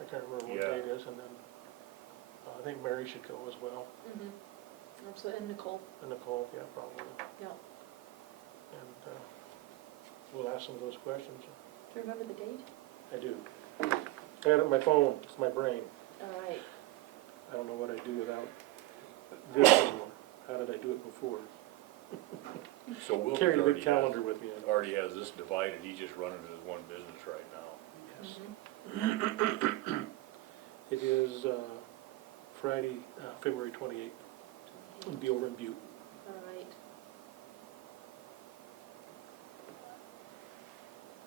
I can't remember what Yeah. day it is, and then I think Mary should go as well, Mhm. Absolutely, and Nicole, and Nicole, yeah, probably. yeah. And we'll ask some of those questions. Do you remember the date? I do. I got it on my phone, it's my brain. All right. I don't know what I do without this anymore. How did I do it before? So Wilkins Carry the already big calendar with me. already has this divided, he's just running it as one business right now. Yes. Mhm. It is Friday, February 28th. It'll be over in Butte. All right.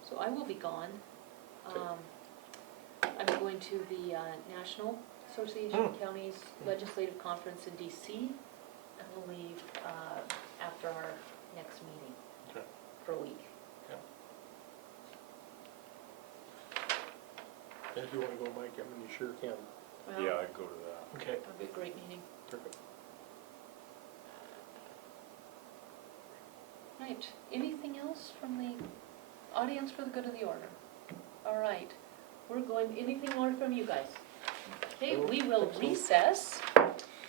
So I will be gone. Okay. I'm going to the National Association of Counties Legislative Conference in DC, and we'll leave after our next meeting Okay. for a week. And if you wanna go, Mike, I mean, you sure can. Well, Yeah, I'd go to that. Okay. It'll be a great meeting. Perfect. Right, anything else from the audience for the good of the order? All right, anything more from you guys? Okay, we will recess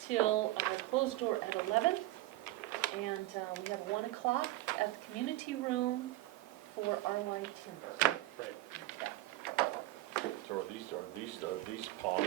till closed door at 11, and we have 1 o'clock at the community room for RY Timber. Right. So are these ponds